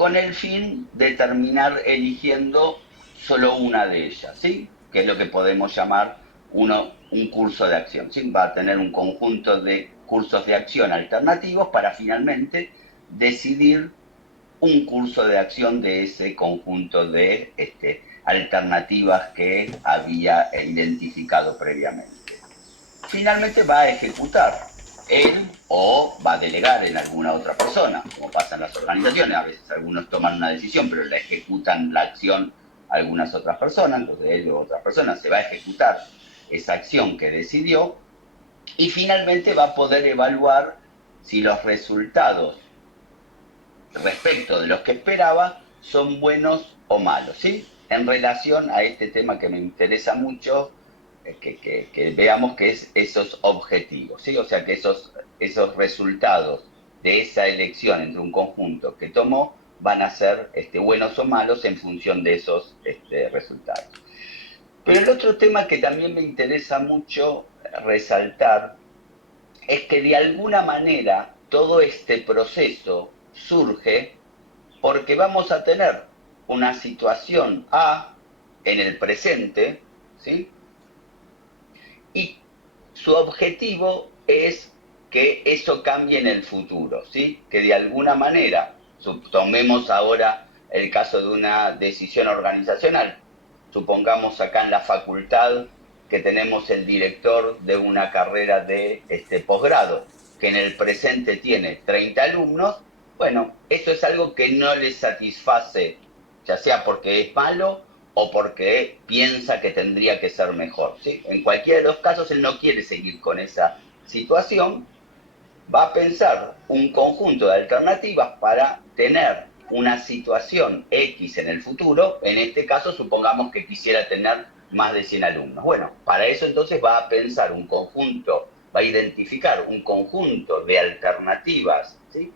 con el fin de terminar eligiendo solo una de ellas, ¿sí? Que es lo que podemos llamar un curso de acción, ¿sí? Va a tener un conjunto de cursos de acción alternativos para finalmente decidir un curso de acción de ese conjunto de alternativas que había identificado previamente. Finalmente va a ejecutar él o va a delegar en alguna otra persona, como pasa en las organizaciones. A veces algunos toman una decisión, pero la ejecutan la acción algunas otras personas, entonces él o otras personas se va a ejecutar esa acción que decidió y finalmente va a poder evaluar si los resultados respecto de los que esperaba son buenos o malos, ¿sí? En relación a este tema que me interesa mucho, que veamos que es esos objetivos, ¿sí? O sea, que esos resultados de esa elección entre un conjunto que tomó van a ser buenos o malos en función de esos resultados. Pero el otro tema que también me interesa mucho resaltar es que de alguna manera todo este proceso surge porque vamos a tener una situación A en el presente, ¿sí? Y su objetivo es que eso cambie en el futuro, ¿sí? Que de alguna manera, tomemos ahora el caso de una decisión organizacional, supongamos acá en la facultad que tenemos el director de una carrera de posgrado, que en el presente tiene 30 alumnos, bueno, eso es algo que no le satisface, ya sea porque es malo o porque piensa que tendría que ser mejor, ¿sí? En cualquiera de los casos, él no quiere seguir con esa situación, va a pensar un conjunto de alternativas para tener una situación X en el futuro. En este caso, supongamos que quisiera tener más de 100 alumnos. Bueno, para eso entonces va a pensar un conjunto, va a identificar un conjunto de alternativas, ¿sí?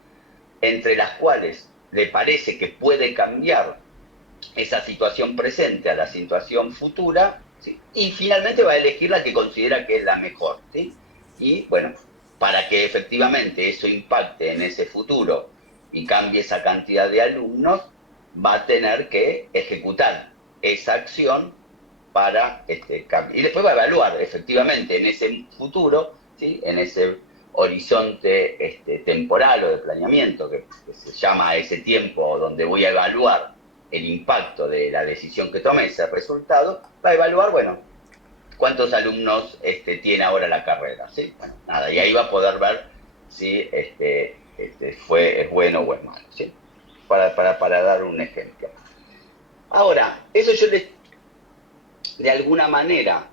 Entre las cuales le parece que puede cambiar esa situación presente a la situación futura, ¿sí? Y finalmente va a elegir la que considera que es la mejor, ¿sí? Y bueno, para que efectivamente eso impacte en ese futuro y cambie esa cantidad de alumnos, va a tener que ejecutar esa acción para cambio. Y después va a evaluar efectivamente en ese futuro, ¿sí? En ese horizonte temporal o de planeamiento que se llama a ese tiempo donde voy a evaluar el impacto de la decisión que tomé, ese resultado, va a evaluar, bueno, cuántos alumnos tiene ahora la carrera, ¿sí? Bueno, nada, y ahí va a poder ver si es bueno o es malo, ¿sí? Para dar un ejemplo. Ahora, eso yo de alguna manera,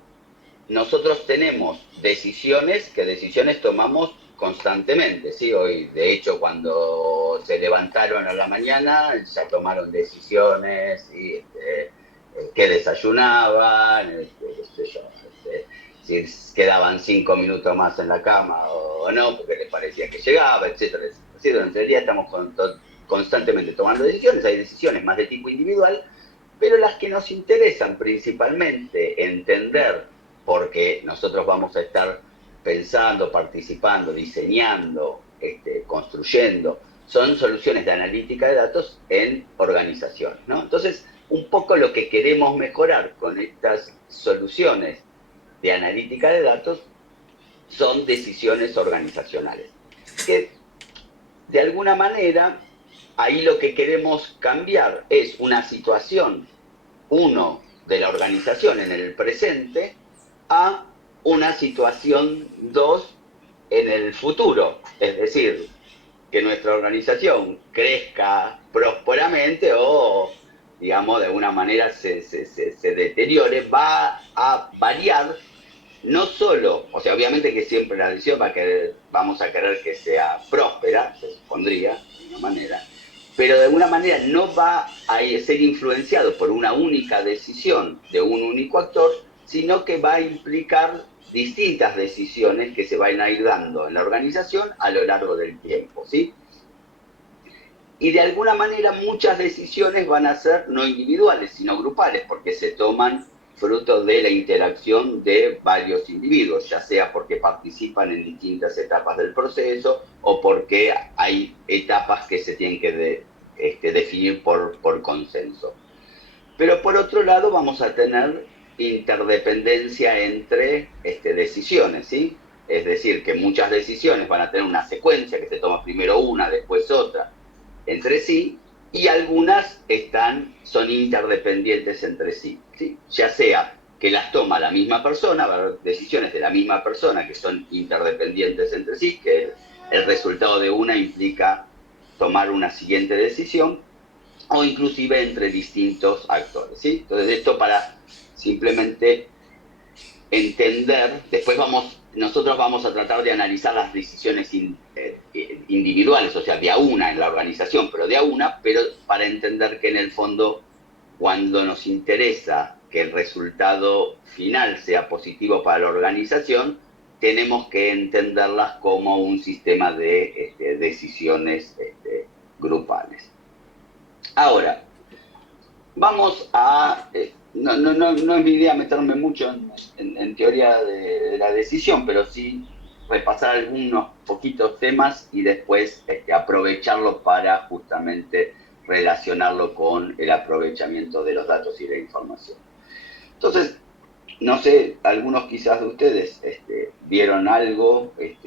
nosotros tenemos decisiones, que decisiones tomamos constantemente, ¿sí? Hoy, de hecho, cuando se levantaron a la mañana, ya tomaron decisiones, ¿sí? Qué desayunaban, si quedaban 5 minutos más en la cama o no, porque les parecía que llegaba, etcétera, etcétera. ¿Sí? Durante el día estamos constantemente tomando decisiones, hay decisiones más de tipo individual, pero las que nos interesan principalmente entender, porque nosotros vamos a estar pensando, participando, diseñando, construyendo, son soluciones de analítica de datos en organizaciones, ¿no? Entonces, un poco lo que queremos mejorar con estas soluciones de analítica de datos son decisiones organizacionales, que de alguna manera ahí lo que queremos cambiar es una situación uno de la organización en el presente a una situación dos en el futuro. Es decir, que nuestra organización crezca prósperamente o, digamos, de alguna manera se deteriore, va a variar no solo, o sea, obviamente que siempre la decisión vamos a querer que sea próspera, se supondría, de alguna manera, pero de alguna manera no va a ser influenciado por una única decisión de un único actor, sino que va a implicar distintas decisiones que se van a ir dando en la organización a lo largo del tiempo, ¿sí? Y de alguna manera muchas decisiones van a ser no individuales, sino grupales, porque se toman fruto de la interacción de varios individuos, ya sea porque participan en distintas etapas del proceso o porque hay etapas que se tienen que definir por consenso. Pero por otro lado vamos a tener interdependencia entre decisiones, ¿sí? Es decir, que muchas decisiones van a tener una secuencia que se toma primero una, después otra, entre sí, y algunas son interdependientes entre sí, ¿sí? Ya sea que las toma la misma persona, va a haber decisiones de la misma persona que son interdependientes entre sí, que el resultado de una implica tomar una siguiente decisión, o inclusive entre distintos actores, ¿sí? Entonces esto para simplemente entender, después nosotros vamos a tratar de analizar las decisiones individuales, o sea, de a una en la organización, pero para entender que en el fondo, cuando nos interesa que el resultado final sea positivo para la organización, tenemos que entenderlas como un sistema de decisiones grupales. Ahora, vamos a... no es mi idea meterme mucho en teoría de la decisión, pero sí repasar algunos poquitos temas y después aprovecharlo para justamente relacionarlo con el aprovechamiento de los datos y la información. Entonces, no sé, algunos quizás de ustedes vieron algo de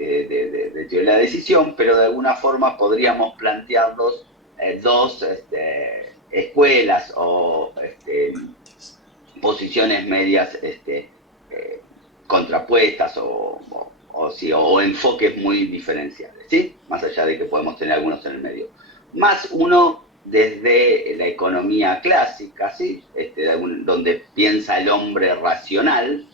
teoría de la decisión, pero de alguna forma podríamos plantearlos dos escuelas o posiciones medias contrapuestas o enfoques muy diferenciales, ¿sí? Más allá de que podemos tener algunos en el medio. Más uno desde la economía clásica, ¿sí? Donde piensa el hombre racional,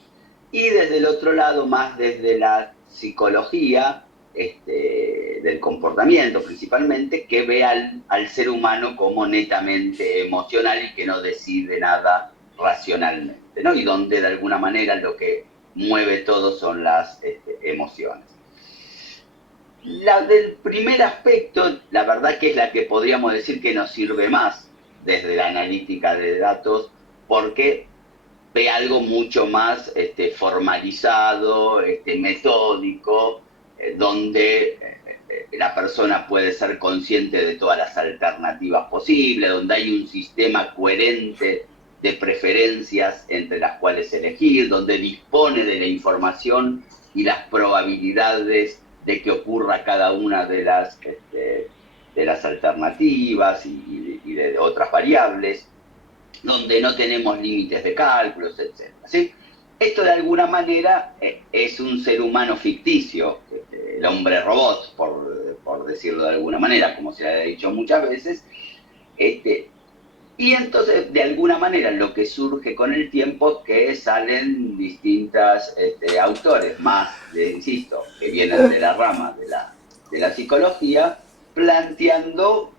y desde el otro lado, más desde la psicología del comportamiento principalmente, que ve al ser humano como netamente emocional y que no decide nada racionalmente, ¿no? Y donde de alguna manera lo que mueve todo son las emociones. La del primer aspecto, la verdad que es la que podríamos decir que nos sirve más desde la analítica de datos, porque ve algo mucho más formalizado, metódico, donde la persona puede ser consciente de todas las alternativas posibles, donde hay un sistema coherente de preferencias entre las cuales elegir, donde dispone de la información y las probabilidades de que ocurra cada una de las alternativas y de otras variables, donde no tenemos límites de cálculos, etc. ¿Sí? Esto de alguna manera es un ser humano ficticio, el hombre robot, por decirlo de alguna manera, como se ha dicho muchas veces. Y entonces, de alguna manera, lo que surge con el tiempo es que salen distintos autores, más, insisto, que vienen de la rama de la psicología, planteando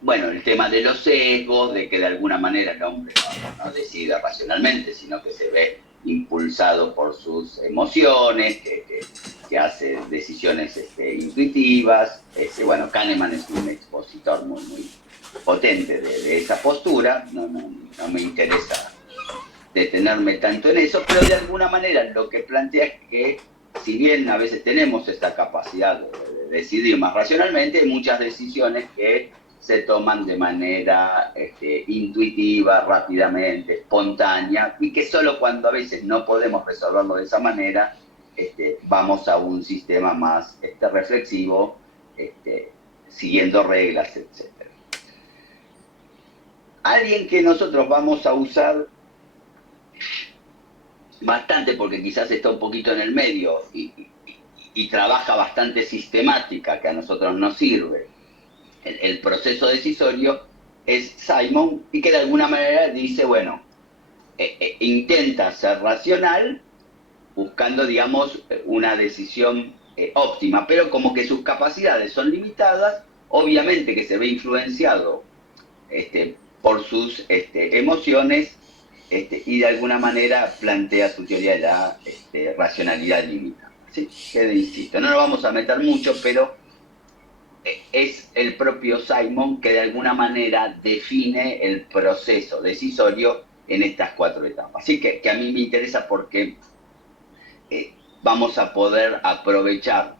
bueno, el tema de los sesgos, de que de alguna manera el hombre no decide racionalmente, sino que se ve impulsado por sus emociones, que hace decisiones intuitivas. Bueno, Kahneman es un expositor muy, muy potente de esa postura, no me interesa detenerme tanto en eso, pero de alguna manera lo que plantea es que si bien a veces tenemos esta capacidad de decidir más racionalmente, hay muchas decisiones que se toman de manera intuitiva, rápidamente, espontánea, y que solo cuando a veces no podemos resolverlo de esa manera, vamos a un sistema más reflexivo, siguiendo reglas, etc. Alguien que nosotros vamos a usar bastante, porque quizás está un poquito en el medio y trabaja bastante sistemática, que a nosotros nos sirve, el proceso decisorio, es Simon, y que de alguna manera dice, bueno, intenta ser racional buscando, digamos, una decisión óptima, pero como que sus capacidades son limitadas, obviamente que se ve influenciado por sus emociones, y de alguna manera plantea su teoría de la racionalidad limitada. ¿Sí? Que insisto, no nos vamos a meter mucho, pero es el propio Simon que de alguna manera define el proceso decisorio en estas 4 etapas. Así que a mí me interesa porque vamos a poder aprovechar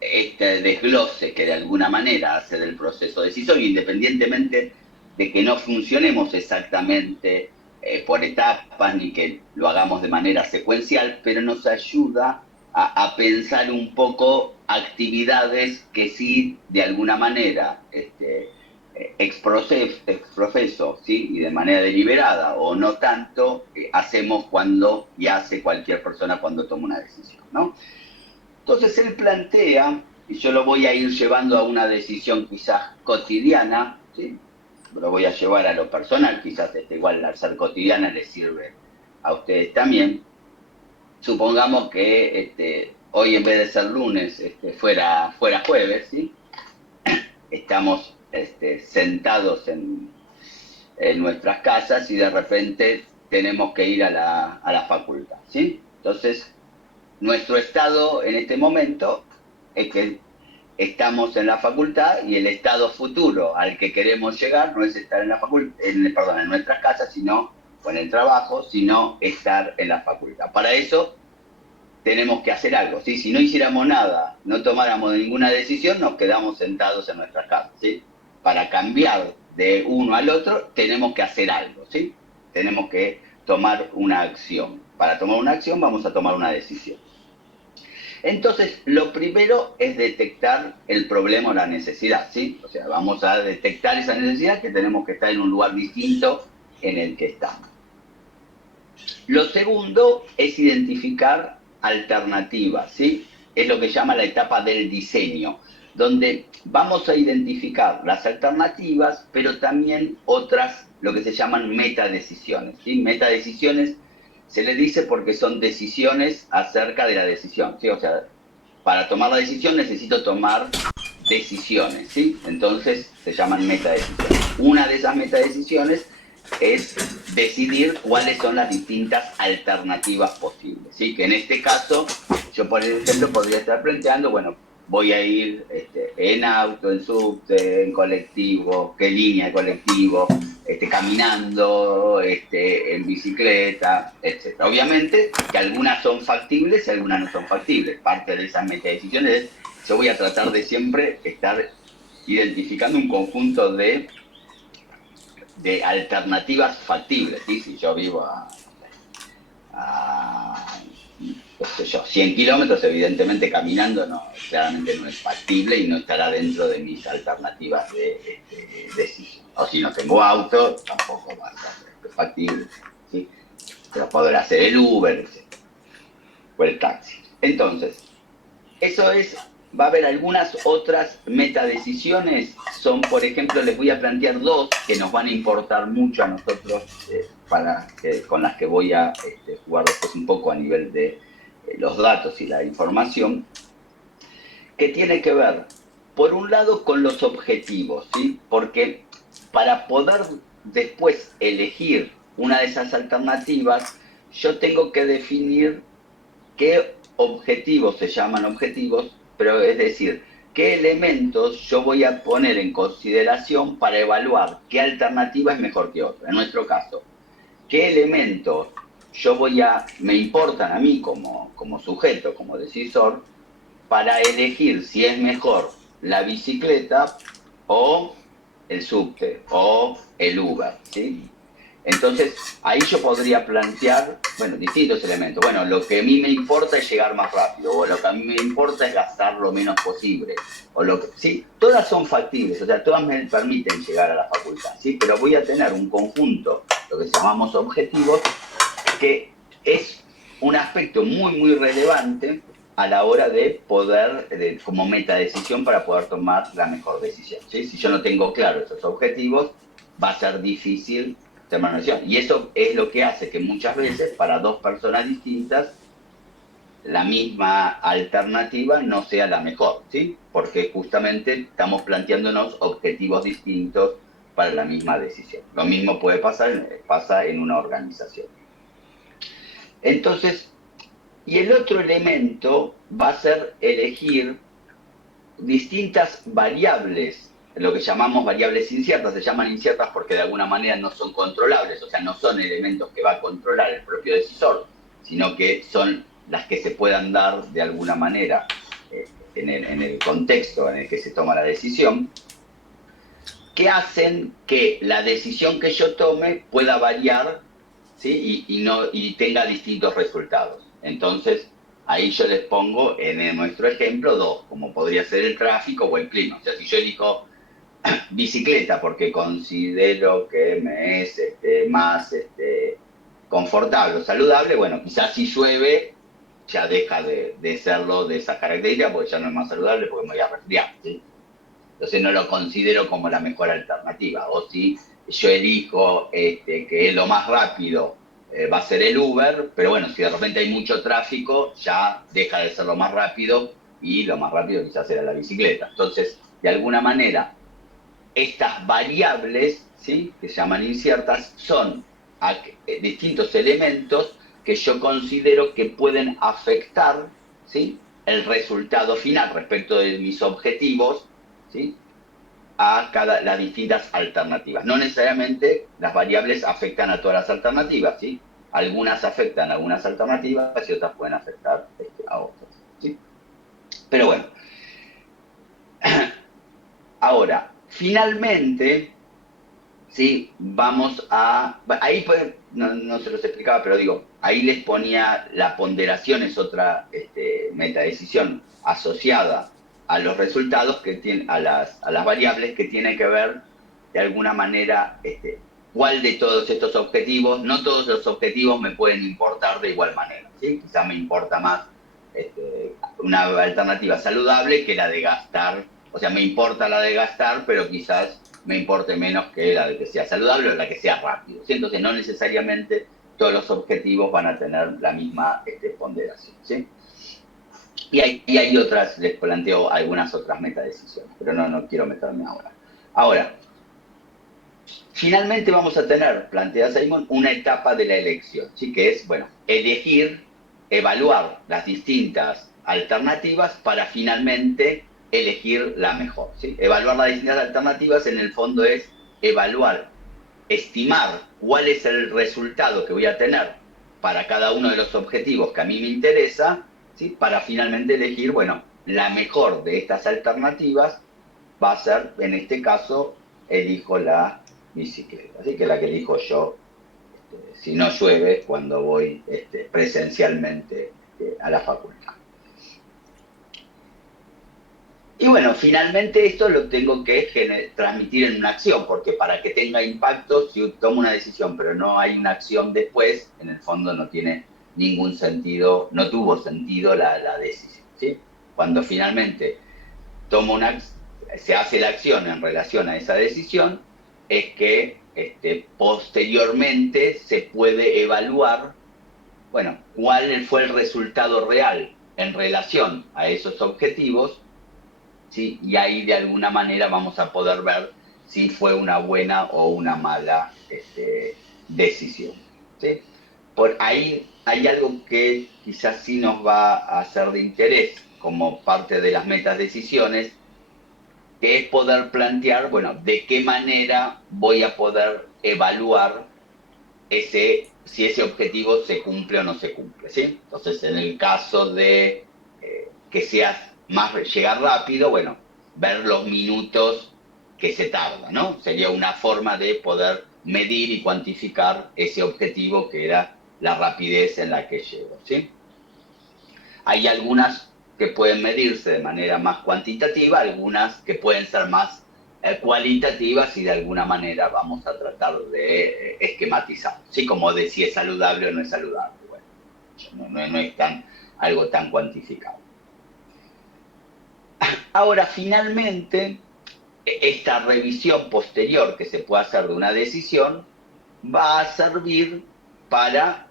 este desglose que de alguna manera hace del proceso decisorio, independientemente de que no funcionemos exactamente por etapas ni que lo hagamos de manera secuencial, pero nos ayuda a pensar un poco actividades que sí, de alguna manera, exprofeso, ¿sí? Y de manera deliberada o no tanto, hacemos cuando y hace cualquier persona cuando toma una decisión, ¿no? Entonces él plantea, y yo lo voy a ir llevando a una decisión quizás cotidiana, ¿sí? Lo voy a llevar a lo personal, quizás igual al ser cotidiana les sirve a ustedes también. Supongamos que hoy en vez de ser lunes fuera jueves, ¿sí? Estamos sentados en nuestras casas y de repente tenemos que ir a la facultad, ¿sí? Entonces, nuestro estado en este momento es que estamos en la facultad y el estado futuro al que queremos llegar no es estar en la facultad, perdón, en nuestras casas, sino o en el trabajo, sino estar en la facultad. Para eso tenemos que hacer algo, ¿sí? Si no hiciéramos nada, no tomáramos ninguna decisión, nos quedamos sentados en nuestras casas, ¿sí? Para cambiar de uno al otro, tenemos que hacer algo, ¿sí? Tenemos que tomar una acción. Para tomar una acción vamos a tomar una decisión. Entonces, lo primero es detectar el problema o la necesidad, ¿sí? O sea, vamos a detectar esa necesidad que tenemos que estar en un lugar distinto en el que estamos. Lo segundo es identificar alternativas, ¿sí? Es lo que llama la etapa del diseño, donde vamos a identificar las alternativas, pero también otras, lo que se llaman metadecisiones, ¿sí? Metadecisiones se le dice porque son decisiones acerca de la decisión, ¿sí? O sea, para tomar la decisión necesito tomar decisiones, ¿sí? Entonces se llaman metadecisiones. Una de esas metadecisiones es decidir cuáles son las distintas alternativas posibles, ¿sí? Que en este caso, yo por ejemplo podría estar planteando, bueno, voy a ir en auto, en subte, en colectivo, qué línea de colectivo, caminando, en bicicleta, etc. Obviamente que algunas son factibles y algunas no son factibles. Parte de esas metadecisiones es, yo voy a tratar de siempre estar identificando un conjunto de alternativas factibles, ¿sí? Si yo vivo a qué sé yo, 100 kilómetros, evidentemente caminando claramente no es factible y no estará dentro de mis alternativas de decisión. O si no tengo auto, tampoco va a ser factible, ¿sí? Pero podrá hacer el Uber, etc. O el taxi. Entonces, eso es, va a haber algunas otras metadecisiones, son, por ejemplo, les voy a plantear dos que nos van a importar mucho a nosotros, con las que voy a jugar después un poco a nivel de los datos y la información, que tiene que ver, por un lado, con los objetivos, ¿sí? Porque para poder después elegir una de esas alternativas, yo tengo que definir qué objetivos se llaman objetivos, pero es decir, qué elementos yo voy a poner en consideración para evaluar qué alternativa es mejor que otra. En nuestro caso, qué elementos me importan a mí como sujeto, como decisor, para elegir si es mejor la bicicleta o el subte o el Uber, ¿sí? Entonces, ahí yo podría plantear, bueno, distintos elementos. Bueno, lo que a mí me importa es llegar más rápido, o lo que a mí me importa es gastar lo menos posible, o lo que, sí, todas son factibles, o sea, todas me permiten llegar a la facultad, ¿sí? Pero voy a tener un conjunto, lo que llamamos objetivos, que es un aspecto muy, muy relevante a la hora de poder, como metadecisión para poder tomar la mejor decisión, ¿sí? Si yo no tengo claro esos objetivos, va a ser difícil tomar una decisión. Y eso es lo que hace que muchas veces para dos personas distintas la misma alternativa no sea la mejor, ¿sí? Porque justamente estamos planteándonos objetivos distintos para la misma decisión. Lo mismo pasa en una organización. Entonces, y el otro elemento va a ser elegir distintas variables, lo que llamamos variables inciertas, se llaman inciertas porque de alguna manera no son controlables, o sea, no son elementos que va a controlar el propio decisor, sino que son las que se puedan dar de alguna manera en el contexto en el que se toma la decisión, que hacen que la decisión que yo tome pueda variar, ¿sí? Y tenga distintos resultados. Entonces, ahí yo les pongo en nuestro ejemplo dos, como podría ser el tráfico o el clima. O sea, si yo elijo bicicleta porque considero que me es más confortable o saludable, bueno, quizás si llueve ya deja de serlo de esas características porque ya no es más saludable porque me voy a resfriar, ¿sí? Entonces no lo considero como la mejor alternativa. O si yo elijo que es lo más rápido, va a ser el Uber, pero bueno, si de repente hay mucho tráfico, ya deja de ser lo más rápido y lo más rápido quizás será la bicicleta. Entonces, de alguna manera, estas variables, ¿sí?, que se llaman inciertas, son distintos elementos que yo considero que pueden afectar, ¿sí?, el resultado final respecto de mis objetivos, ¿sí?, a las distintas alternativas. No necesariamente las variables afectan a todas las alternativas, ¿sí? Algunas afectan a algunas alternativas y otras pueden afectar a otras, ¿sí? Pero bueno, ahora, finalmente, ¿sí?, vamos a... Ahí no se los explicaba, pero digo, ahí les ponía la ponderación, es otra metadecisión asociada a los resultados que tienen, a las variables que tienen que ver de alguna manera cuál de todos estos objetivos, no todos los objetivos me pueden importar de igual manera, ¿sí? Quizá me importa más una alternativa saludable que la de gastar, o sea, me importa la de gastar, pero quizás me importe menos que la de que sea saludable o la que sea rápido, ¿sí? Entonces no necesariamente todos los objetivos van a tener la misma ponderación, ¿sí? Y hay otras, les planteo algunas otras metadecisiones, pero no quiero meterme ahora. Ahora, finalmente vamos a tener, plantea Simon, una etapa de la elección, ¿sí?, que es, bueno, elegir, evaluar las distintas alternativas para finalmente elegir la mejor, ¿sí? Evaluar las distintas alternativas en el fondo es evaluar, estimar cuál es el resultado que voy a tener para cada uno de los objetivos que a mí me interesa, ¿sí?, para finalmente elegir, bueno, la mejor de estas alternativas va a ser, en este caso, elijo la bicicleta, así que la que elijo yo, si no llueve, cuando voy presencialmente a la facultad. Y bueno, finalmente esto lo tengo que transmitir en una acción, porque para que tenga impacto, si tomo una decisión pero no hay una acción después, en el fondo no tiene ningún sentido, no tuvo sentido la decisión, ¿sí? Cuando finalmente se hace la acción en relación a esa decisión, es que posteriormente se puede evaluar, bueno, cuál fue el resultado real en relación a esos objetivos, ¿sí? Y ahí de alguna manera vamos a poder ver si fue una buena o una mala decisión, ¿sí? Por ahí hay algo que quizás sí nos va a ser de interés como parte de las metas decisiones, que es poder plantear, bueno, de qué manera voy a poder evaluar si ese objetivo se cumple o no se cumple, ¿sí? Entonces, en el caso de que sea más llegar rápido, bueno, ver los minutos que se tarda, ¿no? Sería una forma de poder medir y cuantificar ese objetivo que era la rapidez en la que llego, ¿sí? Hay algunas que pueden medirse de manera más cuantitativa, algunas que pueden ser más cualitativas y de alguna manera vamos a tratar de esquematizar, ¿sí? Como de si es saludable o no es saludable. Bueno, no es algo tan cuantificado. Ahora, finalmente, esta revisión posterior que se puede hacer de una decisión va a servir para,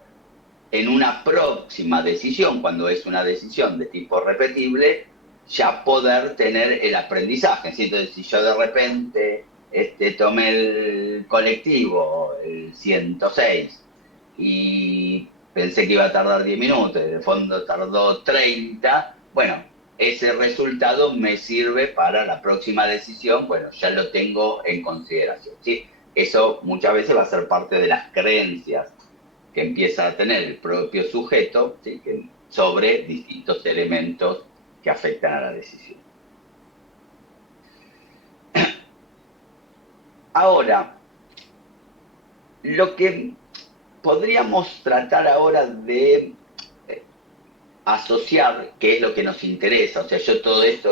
en una próxima decisión, cuando es una decisión de tipo repetible, ya poder tener el aprendizaje. Entonces, si yo de repente tomé el colectivo, el 106, y pensé que iba a tardar 10 minutos, y de fondo tardó 30, bueno, ese resultado me sirve para la próxima decisión, bueno, ya lo tengo en consideración, ¿sí? Eso muchas veces va a ser parte de las creencias que empieza a tener el propio sujeto, ¿sí?, sobre distintos elementos que afectan a la decisión. Ahora, lo que podríamos tratar ahora de asociar, que es lo que nos interesa, o sea, yo todo esto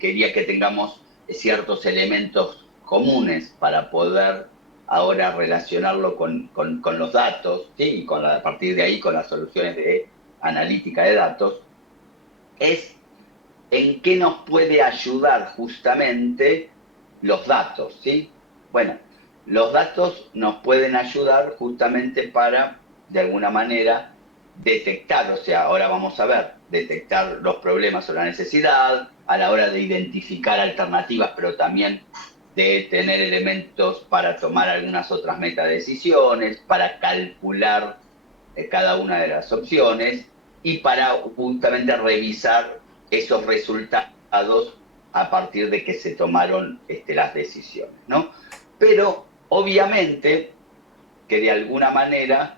quería que tengamos ciertos elementos comunes para poder ahora relacionarlo con los datos, ¿sí? Y a partir de ahí con las soluciones de analítica de datos, es en qué nos puede ayudar justamente los datos, ¿sí? Bueno, los datos nos pueden ayudar justamente para, de alguna manera, detectar, o sea, ahora vamos a ver, detectar los problemas o la necesidad, a la hora de identificar alternativas, pero también de tener elementos para tomar algunas otras metadecisiones, para calcular cada una de las opciones y para justamente revisar esos resultados a partir de que se tomaron las decisiones, ¿no? Pero obviamente que de alguna manera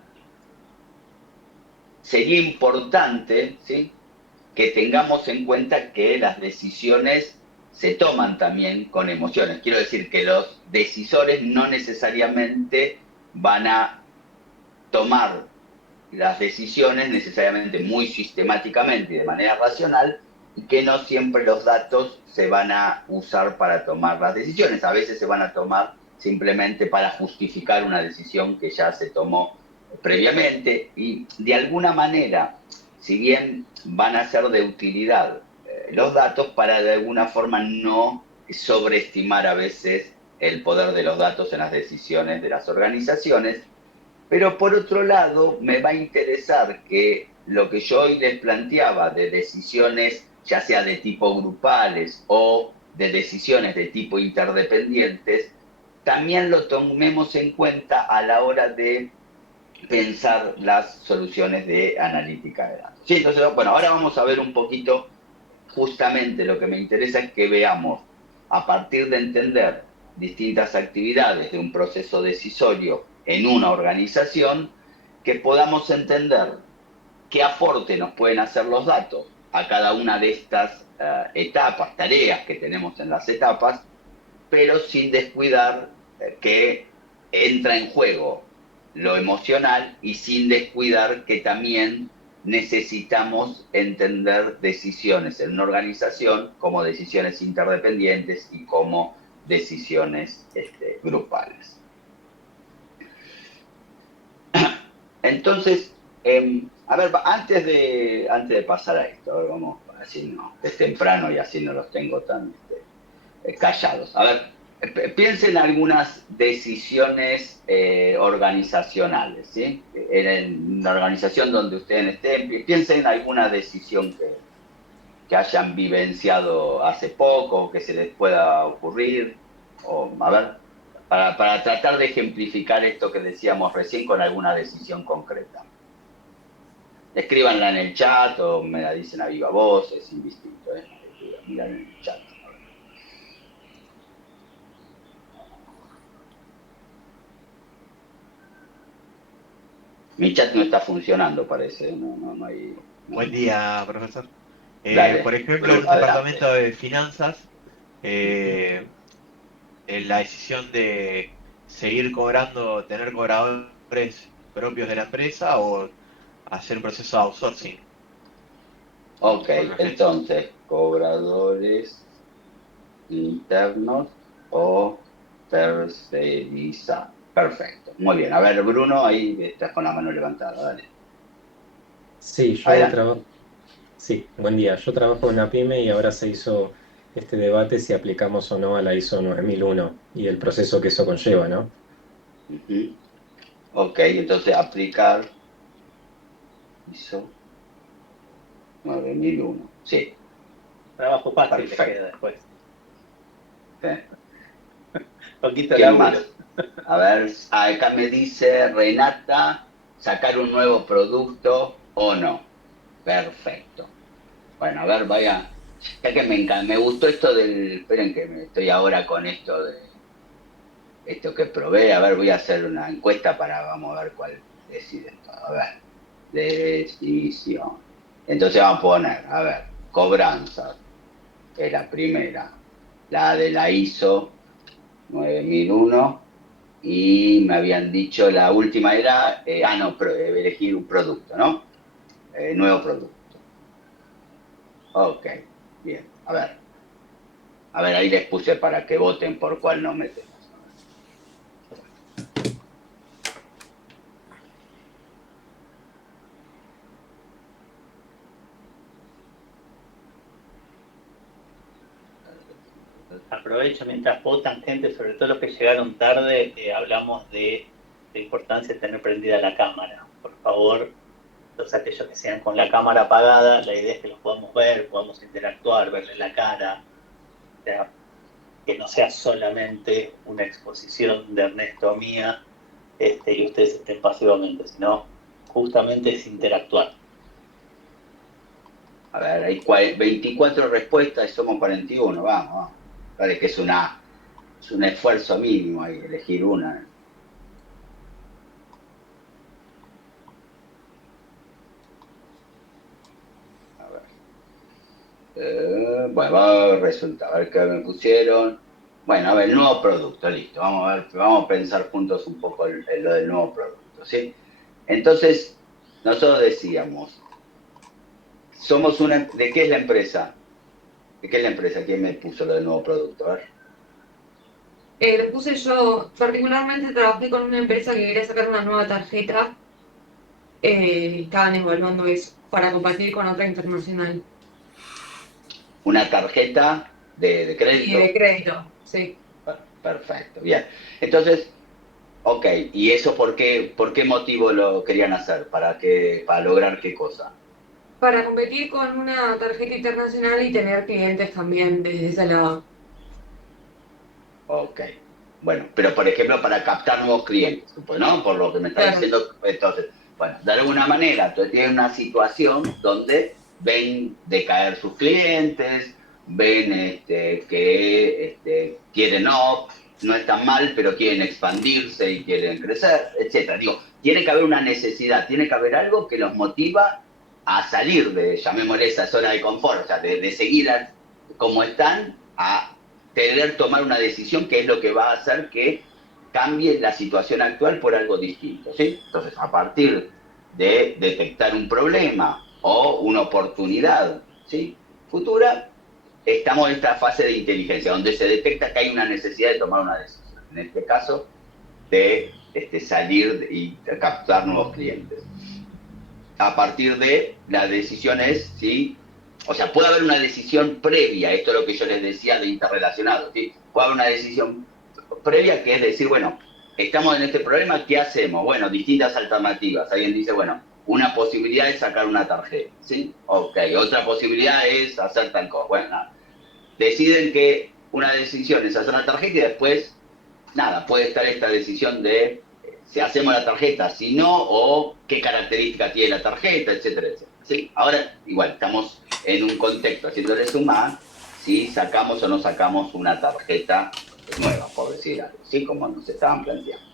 sería importante, ¿sí?, que tengamos en cuenta que las decisiones se toman también con emociones. Quiero decir que los decisores no necesariamente van a tomar las decisiones necesariamente muy sistemáticamente y de manera racional, y que no siempre los datos se van a usar para tomar las decisiones. A veces se van a tomar simplemente para justificar una decisión que ya se tomó previamente, y de alguna manera, si bien van a ser de utilidad los datos, para de alguna forma no sobreestimar a veces el poder de los datos en las decisiones de las organizaciones. Pero por otro lado, me va a interesar que lo que yo hoy les planteaba de decisiones, ya sea de tipo grupales o de decisiones de tipo interdependientes, también lo tomemos en cuenta a la hora de pensar las soluciones de analítica de datos. Sí, entonces, bueno, ahora vamos a ver un poquito, justamente lo que me interesa es que veamos, a partir de entender distintas actividades de un proceso decisorio en una organización, que podamos entender qué aporte nos pueden hacer los datos a cada una de estas etapas, tareas que tenemos en las etapas, pero sin descuidar que entra en juego lo emocional y sin descuidar que también necesitamos entender decisiones en una organización como decisiones interdependientes y como decisiones grupales. Entonces, a ver, antes de pasar a esto, a ver, vamos, así no, es temprano y así no los tengo tan callados. A ver, piensen en algunas decisiones organizacionales, ¿sí? En la organización donde ustedes estén, piensen en alguna decisión que hayan vivenciado hace poco, o que se les pueda ocurrir, o a ver, para tratar de ejemplificar esto que decíamos recién con alguna decisión concreta. Escríbanla en el chat o me la dicen a viva voz, es indistinto, ¿eh? Miran en el chat. Mi chat no está funcionando, parece. No hay. Buen día, profesor. Por Dale, ejemplo, en un adelante. departamento de finanzas, eh, en la decisión de seguir cobrando, tener cobradores propios de la empresa o hacer un proceso de outsourcing Ok, con una agencia. entonces, cobradores internos o tercerizar. Perfecto, muy bien. A ver, Bruno, ahí estás con la mano levantada, dale. Sí, yo Adelante. trabajo, sí, buen día. Yo trabajo en una pyme y ahora se hizo este debate si aplicamos o no a la ISO 9001 y el proceso que eso conlleva, ¿no? Ujú. Ok, entonces aplicar ISO 9001. Sí, Trabajo fácil les queda perfecto. después. ¿Eh? Poquito ¿Quién laburo. más? A ver, acá me dice Renata, sacar un nuevo producto o no. Perfecto. Bueno, a ver, vaya. Ya que me gustó esto del. Esperen que me estoy ahora con esto de esto que probé. A ver, voy a hacer una encuesta para, vamos a ver cuál deciden. A ver. Decisión. Entonces vamos a poner, a ver. cobranzas, es la primera. La de la ISO 9001, y me habían dicho la última era, elegir un producto, ¿no? Nuevo producto. Ok, bien, a ver, ahí les puse para que voten por cuál no metemos. Aprovecho mientras votan, gente, sobre todo los que llegaron tarde, hablamos de la importancia de tener prendida la cámara. Por favor, todos aquellos que sean con la cámara apagada, la idea es que los podamos ver, podamos interactuar, verle la cara, o sea, que no sea solamente una exposición de Ernesto mía, y ustedes estén pasivamente, sino justamente es interactuar. A ver, hay 24 respuestas y somos 41, vamos. Parece que es un esfuerzo mínimo ahí, elegir una. A ver. Bueno, resulta, a ver qué me pusieron. Bueno, a ver, el nuevo producto, listo. Vamos a pensar juntos un poco lo del nuevo producto, ¿sí? Entonces, nosotros decíamos, ¿de qué es la empresa? ¿De qué es la empresa? ¿Quién me puso lo del nuevo producto? A ver. Lo puse yo, particularmente trabajé con una empresa que quería sacar una nueva tarjeta, estaban evaluando eso para compartir con otra internacional. Una tarjeta de Y crédito. de crédito, sí. Perfecto, bien. Entonces, ok, ¿y eso por qué motivo lo querían hacer? ¿Para lograr qué cosa? Para competir con una tarjeta internacional y tener clientes también desde ese lado. Ok. Bueno, pero por ejemplo, para captar nuevos clientes, ¿no? Por lo que me está Claro. diciendo, entonces, bueno, de alguna manera, entonces tienen una situación donde ven decaer sus clientes, ven que quieren no están mal, pero quieren expandirse y quieren crecer, etcétera. Digo, tiene que haber una necesidad, tiene que haber algo que los motiva a salir llamémosle esa zona de confort, o sea, de seguir como están, a querer tomar una decisión que es lo que va a hacer que cambie la situación actual por algo distinto, ¿sí? Entonces, a partir de detectar un problema o una oportunidad, ¿sí? Futura, estamos en esta fase de inteligencia, donde se detecta que hay una necesidad de tomar una decisión. En este caso, de salir y captar nuevos clientes. A partir de la decisión es, ¿sí? O sea, puede haber una decisión previa, esto es lo que yo les decía de interrelacionado, ¿sí? Puede haber una decisión previa que es decir, bueno, estamos en este problema, ¿qué hacemos? Bueno, distintas alternativas. Alguien dice, bueno, una posibilidad es sacar una tarjeta, ¿sí? Ok, otra posibilidad es hacer tal cosa. Bueno, nada. Deciden que una decisión es hacer una tarjeta y después, nada, puede estar esta decisión de si hacemos la tarjeta, si no, o qué características tiene la tarjeta, etcétera, etcétera. ¿Sí? Ahora, igual, estamos en un contexto haciéndole sumar si sacamos o no sacamos una tarjeta nueva, por decir algo, ¿sí? Como nos estaban planteando.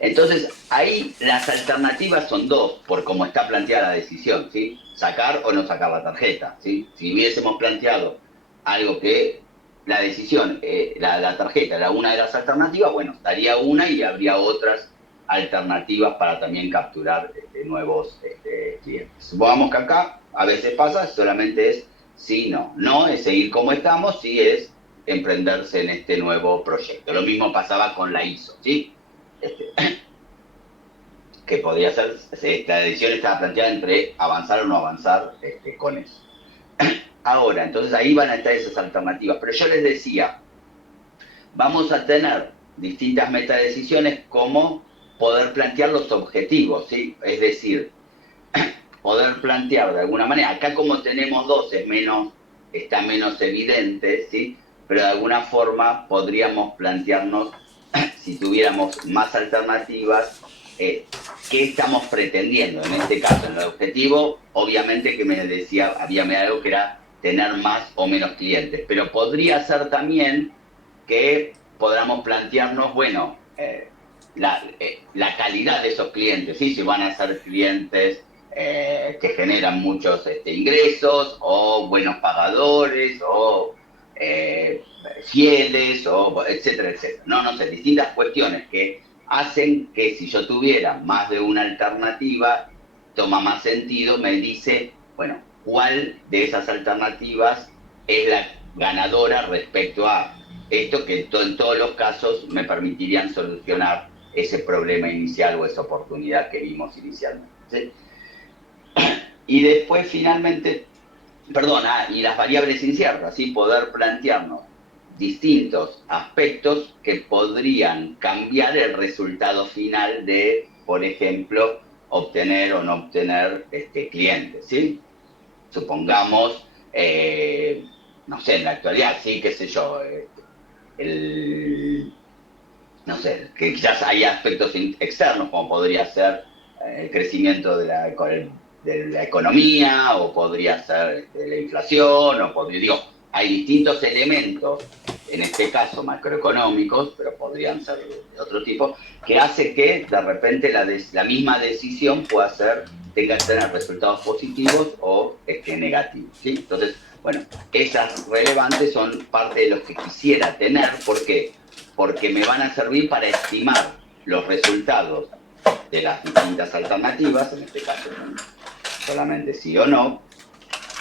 Entonces, ahí las alternativas son dos, por cómo está planteada la decisión, ¿sí? Sacar o no sacar la tarjeta, ¿sí? Si hubiésemos planteado algo que la decisión, la tarjeta era una de las alternativas, bueno, estaría una y habría otras alternativas para también capturar nuevos clientes. Supongamos que acá a veces pasa, solamente es sí, no. No es seguir como estamos, sí es emprenderse en este nuevo proyecto. Lo mismo pasaba con la ISO, ¿sí? Que podría ser, esta decisión estaba planteada entre avanzar o no avanzar con eso. Ahora, entonces ahí van a estar esas alternativas. Pero yo les decía, vamos a tener distintas metadecisiones como poder plantear los objetivos, ¿sí? Es decir, poder plantear de alguna manera, acá como tenemos dos está menos evidente, ¿sí? Pero de alguna forma podríamos plantearnos, si tuviéramos más alternativas, qué estamos pretendiendo. En este caso, en el objetivo, obviamente que había algo que era tener más o menos clientes, pero podría ser también que podamos plantearnos, bueno, la calidad de esos clientes, ¿sí? Si van a ser clientes que generan muchos ingresos, o buenos pagadores, o fieles, o etcétera, etcétera. No sé, distintas cuestiones que hacen que si yo tuviera más de una alternativa, toma más sentido, me dice, bueno, cuál de esas alternativas es la ganadora respecto a esto, que en todos los casos me permitirían solucionar ese problema inicial o esa oportunidad que vimos inicialmente, ¿sí? Y después finalmente, y las variables inciertas, ¿sí? Poder plantearnos distintos aspectos que podrían cambiar el resultado final de, por ejemplo, obtener o no obtener clientes, ¿sí? Supongamos, no sé, en la actualidad, sí, qué sé yo, no sé, que quizás hay aspectos externos, como podría ser el crecimiento de la economía, o podría ser la inflación, hay distintos elementos, en este caso macroeconómicos, pero podrían ser de otro tipo, que hace que de repente la misma decisión tenga que tener resultados positivos o negativos, ¿sí? Entonces, bueno, esas relevantes son parte de los que quisiera tener. ¿Por qué? Porque me van a servir para estimar los resultados de las distintas alternativas, en este caso solamente sí o no,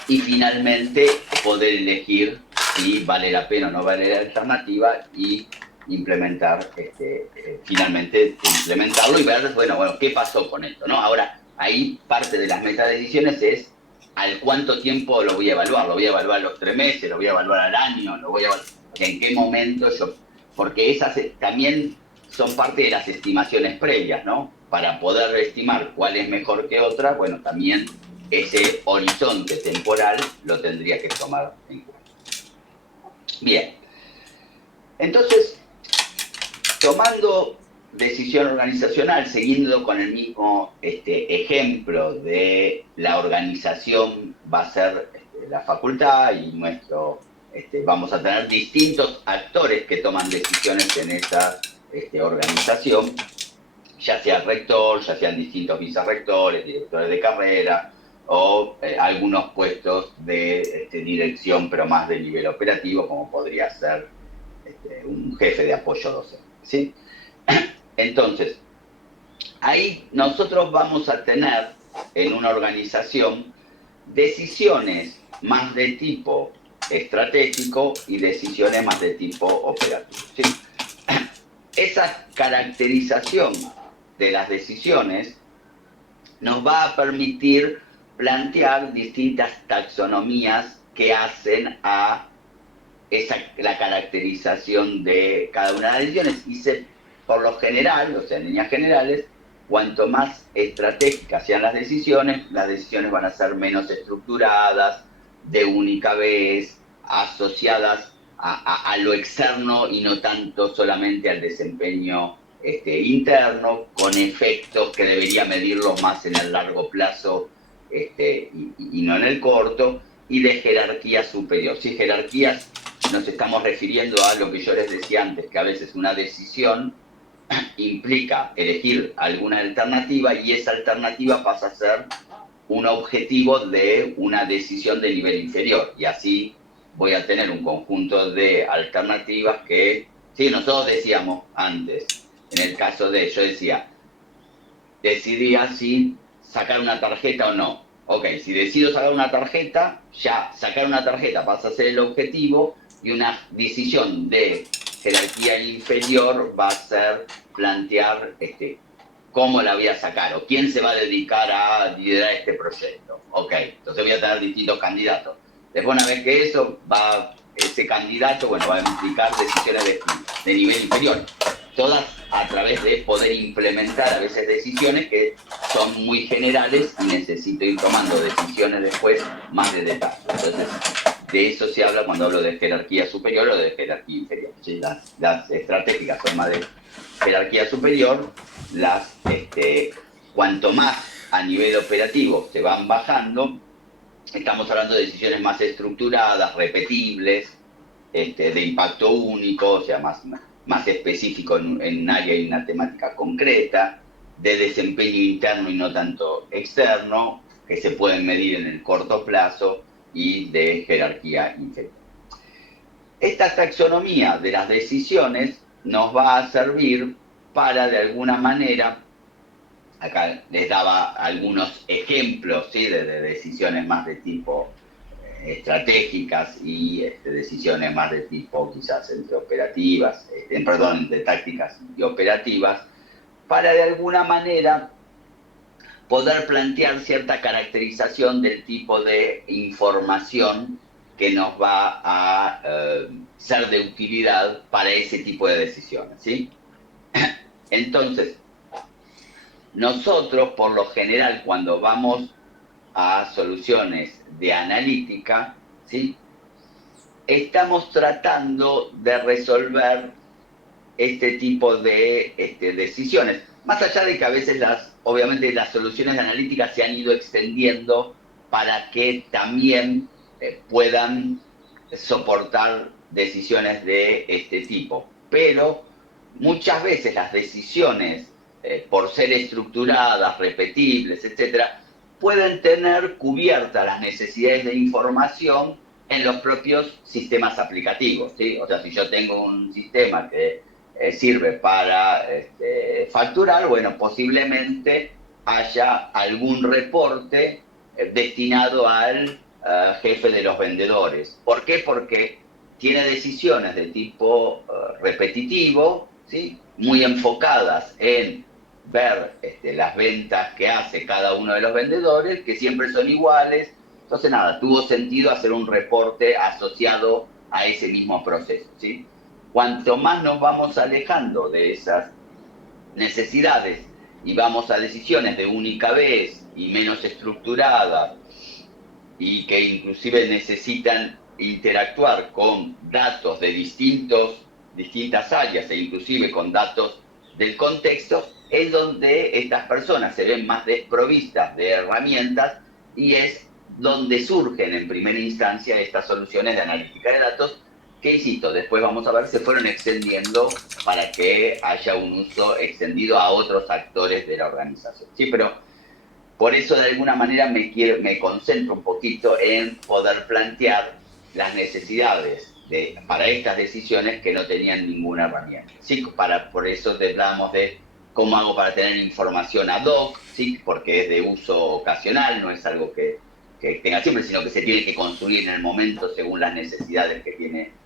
y finalmente poder elegir si vale la pena o no vale la alternativa y finalmente implementarlo y ver, bueno, qué pasó con esto, ¿no? Ahora, ahí parte de las metadecisiones es al cuánto tiempo lo voy a evaluar. Lo voy a evaluar a los 3 meses, lo voy a evaluar al año, lo voy a evaluar en qué momento porque esas también son parte de las estimaciones previas, ¿no? Para poder estimar cuál es mejor que otra, bueno, también ese horizonte temporal lo tendría que tomar en cuenta. Bien, entonces, tomando decisión organizacional, siguiendo con el mismo ejemplo de la organización, va a ser la facultad y vamos a tener distintos actores que toman decisiones en esa organización, ya sea el rector, ya sean distintos vicerrectores, directores de carrera, o algunos puestos de dirección, pero más de nivel operativo, como podría ser un jefe de apoyo docente, ¿sí? Entonces, ahí nosotros vamos a tener en una organización decisiones más de tipo estratégico y decisiones más de tipo operativo, ¿sí? Esa caracterización de las decisiones nos va a permitir plantear distintas taxonomías que hacen a la caracterización de cada una de las decisiones. Por lo general, o sea, en líneas generales, cuanto más estratégicas sean las decisiones van a ser menos estructuradas, de única vez, asociadas a lo externo y no tanto solamente al desempeño interno, con efectos que debería medirlos más en el largo plazo y no en el corto, y de jerarquía superior. Si jerarquías, nos estamos refiriendo a lo que yo les decía antes, que a veces una decisión implica elegir alguna alternativa y esa alternativa pasa a ser un objetivo de una decisión de nivel inferior, y así voy a tener un conjunto de alternativas que, sí, nosotros decíamos antes, en el caso de, yo decía, decidía si sacar una tarjeta o no. Ok, si decido sacar una tarjeta, ya sacar una tarjeta pasa a ser el objetivo, y una decisión de jerarquía inferior va a ser plantear cómo la voy a sacar o quién se va a dedicar a liderar este proyecto. Ok, entonces voy a tener distintos candidatos. Después, una vez que eso ese candidato, bueno, va a implicar decisiones de nivel inferior, todas a través de poder implementar a veces decisiones que son muy generales y necesito ir tomando decisiones después más de detalle. Entonces, de eso se habla cuando hablo de jerarquía superior o de jerarquía inferior, ¿sí? Las estratégicas son más de jerarquía superior, cuanto más a nivel operativo se van bajando, estamos hablando de decisiones más estructuradas, repetibles, de impacto único, o sea, más específico en un área y una temática concreta, de desempeño interno y no tanto externo, que se pueden medir en el corto plazo y de jerarquía inferior. Esta taxonomía de las decisiones nos va a servir para, de alguna manera, acá les daba algunos ejemplos, ¿sí?, de decisiones más de tipo estratégicas y decisiones más de tipo quizás entre operativas, entre tácticas y operativas, para de alguna manera poder plantear cierta caracterización del tipo de información que nos va a ser de utilidad para ese tipo de decisiones, ¿sí? Entonces, nosotros por lo general cuando vamos a soluciones de analítica, ¿sí?, estamos tratando de resolver este tipo de decisiones. Más allá de que a veces obviamente las soluciones analíticas se han ido extendiendo para que también puedan soportar decisiones de este tipo. Pero muchas veces las decisiones, por ser estructuradas, repetibles, etcétera, pueden tener cubiertas las necesidades de información en los propios sistemas aplicativos, ¿sí? O sea, si yo tengo un sistema que sirve para facturar, bueno, posiblemente haya algún reporte destinado al jefe de los vendedores. ¿Por qué? Porque tiene decisiones de tipo repetitivo, ¿sí?, muy enfocadas en ver las ventas que hace cada uno de los vendedores, que siempre son iguales. Entonces, nada, tuvo sentido hacer un reporte asociado a ese mismo proceso, ¿sí? Cuanto más nos vamos alejando de esas necesidades y vamos a decisiones de única vez y menos estructuradas y que inclusive necesitan interactuar con datos de distintas áreas e inclusive con datos del contexto, es donde estas personas se ven más desprovistas de herramientas y es donde surgen en primera instancia estas soluciones de analítica de datos que, insisto, después vamos a ver, se fueron extendiendo para que haya un uso extendido a otros actores de la organización. Sí, pero por eso de alguna manera me concentro un poquito en poder plantear las necesidades para estas decisiones que no tenían ninguna herramienta. ¿Sí? Por eso te hablamos de cómo hago para tener información ad hoc, ¿sí?, porque es de uso ocasional, no es algo que tenga siempre, sino que se tiene que construir en el momento según las necesidades que tiene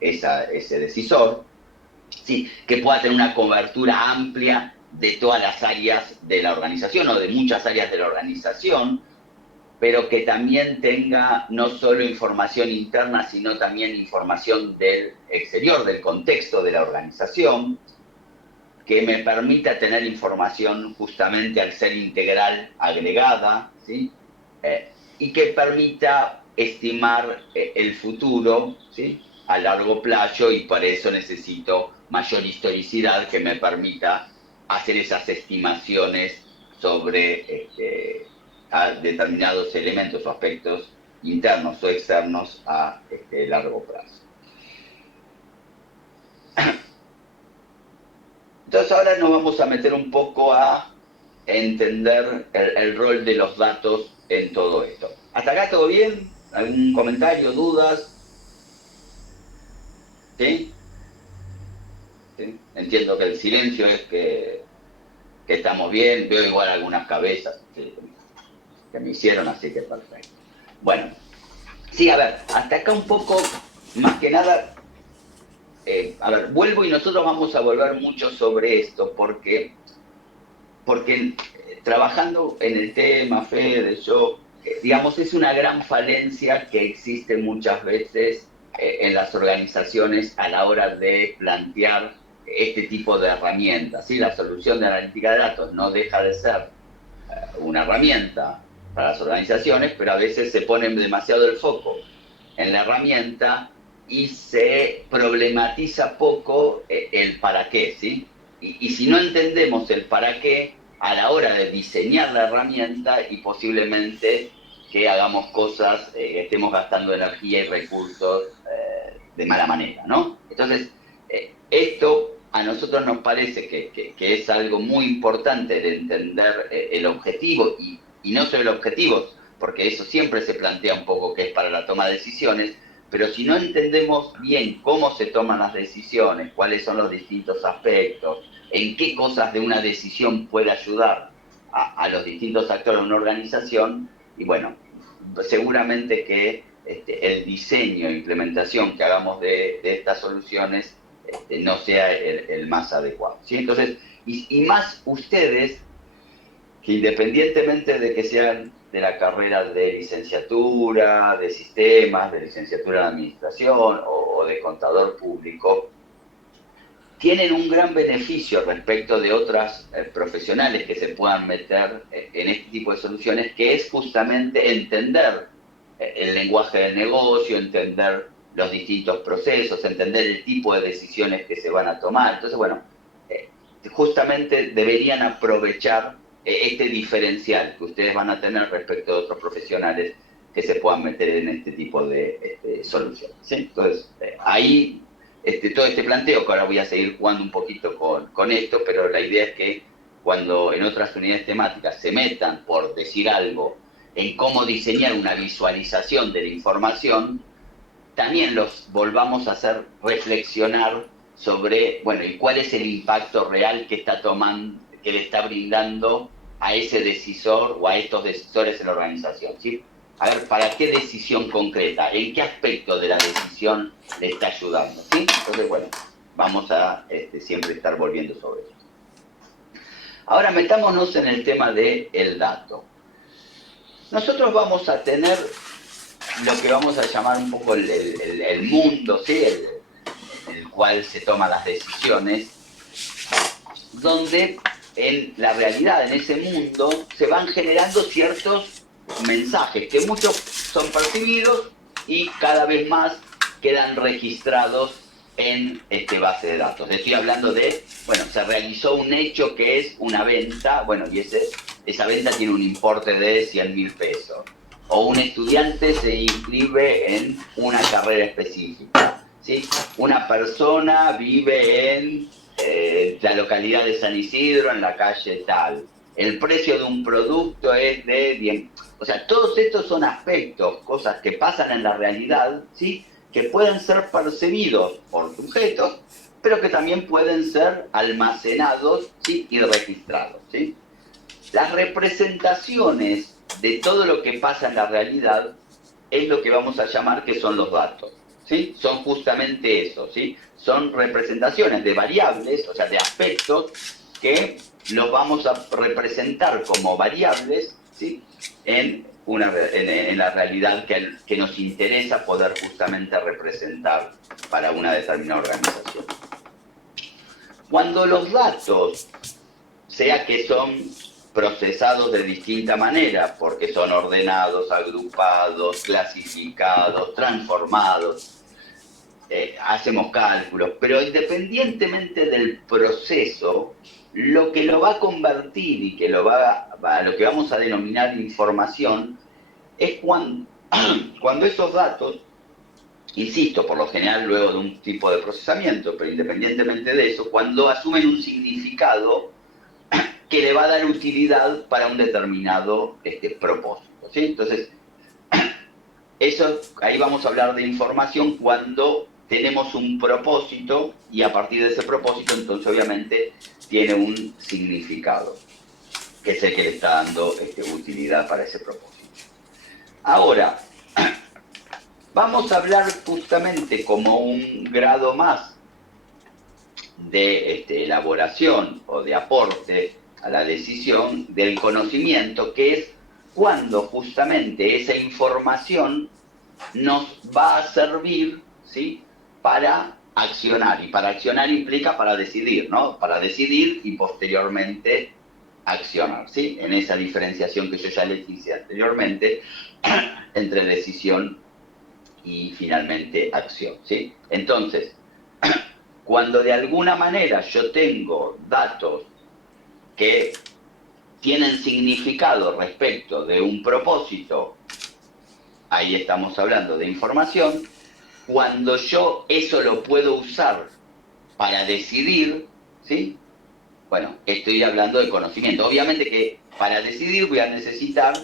ese decisor, ¿sí?, que pueda tener una cobertura amplia de todas las áreas de la organización o de muchas áreas de la organización, pero que también tenga no solo información interna, sino también información del exterior, del contexto de la organización, que me permita tener información justamente al ser integral agregada, ¿sí?, y que permita estimar el futuro, ¿sí?, a largo plazo, y por eso necesito mayor historicidad que me permita hacer esas estimaciones sobre determinados elementos o aspectos internos o externos a largo plazo. Entonces ahora nos vamos a meter un poco a entender el rol de los datos en todo esto. ¿Hasta acá todo bien? ¿Algún comentario, dudas? ¿Sí? ¿Sí? Entiendo que el silencio es que estamos bien. Veo igual algunas cabezas, ¿sí?, que me hicieron, así que perfecto. Bueno, sí, a ver, hasta acá un poco, más que nada, a ver, vuelvo y nosotros vamos a volver mucho sobre esto, porque trabajando en el tema, Fede, yo, digamos, es una gran falencia que existe muchas veces en las organizaciones a la hora de plantear este tipo de herramientas, ¿sí? La solución de analítica de datos no deja de ser una herramienta para las organizaciones, pero a veces se pone demasiado el foco en la herramienta y se problematiza poco el para qué, ¿sí? Y si no entendemos el para qué a la hora de diseñar la herramienta, y posiblemente que hagamos cosas, estemos gastando energía y recursos de mala manera, ¿no? Entonces, esto a nosotros nos parece que es algo muy importante de entender el objetivo y no solo objetivos, porque eso siempre se plantea un poco que es para la toma de decisiones, pero si no entendemos bien cómo se toman las decisiones, cuáles son los distintos aspectos, en qué cosas de una decisión puede ayudar a los distintos actores de una organización, y bueno, seguramente que el diseño e implementación que hagamos de estas soluciones no sea el más adecuado, ¿sí? Entonces, y más ustedes, que independientemente de que sean de la carrera de licenciatura, de sistemas, de licenciatura en administración o de contador público, tienen un gran beneficio respecto de otras profesionales que se puedan meter en este tipo de soluciones, que es justamente entender el lenguaje del negocio, entender los distintos procesos, entender el tipo de decisiones que se van a tomar. Entonces, bueno, justamente deberían aprovechar este diferencial que ustedes van a tener respecto de otros profesionales que se puedan meter en este tipo de soluciones, ¿sí? Entonces, ahí todo este planteo, que ahora voy a seguir jugando un poquito con esto, pero la idea es que cuando en otras unidades temáticas se metan, por decir algo, en cómo diseñar una visualización de la información, también los volvamos a hacer reflexionar sobre, bueno, y cuál es el impacto real que está tomando, que le está brindando a ese decisor o a estos decisores en la organización, ¿sí? A ver, ¿para qué decisión concreta? ¿En qué aspecto de la decisión le está ayudando? ¿Sí? Entonces, bueno, vamos a siempre estar volviendo sobre eso. Ahora metámonos en el tema del dato. Nosotros vamos a tener lo que vamos a llamar un poco el mundo, ¿sí? El cual se toman las decisiones, donde en la realidad, en ese mundo, se van generando ciertos mensajes que muchos son percibidos y cada vez más quedan registrados en base de datos. Estoy hablando de, bueno, se realizó un hecho que es una venta, bueno, y esa venta tiene un importe de 100.000 pesos. O un estudiante se inscribe en una carrera específica, ¿sí? Una persona vive en la localidad de San Isidro, en la calle tal. El precio de un producto es de 10. O sea, todos estos son aspectos, cosas que pasan en la realidad, ¿sí? Que pueden ser percibidos por sujetos, pero que también pueden ser almacenados, ¿sí? Y registrados, ¿sí? Las representaciones de todo lo que pasa en la realidad es lo que vamos a llamar que son los datos, ¿sí? Son justamente eso, ¿sí? Son representaciones de variables, o sea, de aspectos que los vamos a representar como variables, ¿sí? En la realidad que nos interesa poder justamente representar para una determinada organización. Cuando los datos, sea que son procesados de distinta manera, porque son ordenados, agrupados, clasificados, transformados, hacemos cálculos, pero independientemente del proceso, lo que lo va a convertir y que lo que vamos a denominar información es cuando esos datos, insisto, por lo general luego de un tipo de procesamiento, pero independientemente de eso, cuando asumen un significado que le va a dar utilidad para un determinado propósito, ¿sí? Entonces, ahí vamos a hablar de información cuando tenemos un propósito y a partir de ese propósito, entonces obviamente tiene un significado, que es el que le está dando utilidad para ese propósito. Ahora, vamos a hablar justamente como un grado más de elaboración o de aporte a la decisión del conocimiento, que es cuando justamente esa información nos va a servir, ¿sí? Para accionar, y para accionar implica para decidir, ¿no? Para decidir y posteriormente accionar, ¿sí? En esa diferenciación que yo ya les hice anteriormente entre decisión y finalmente acción, ¿sí? Entonces, cuando de alguna manera yo tengo datos que tienen significado respecto de un propósito, ahí estamos hablando de información. Cuando yo eso lo puedo usar para decidir, ¿sí? Bueno, estoy hablando de conocimiento. Obviamente que para decidir voy a necesitar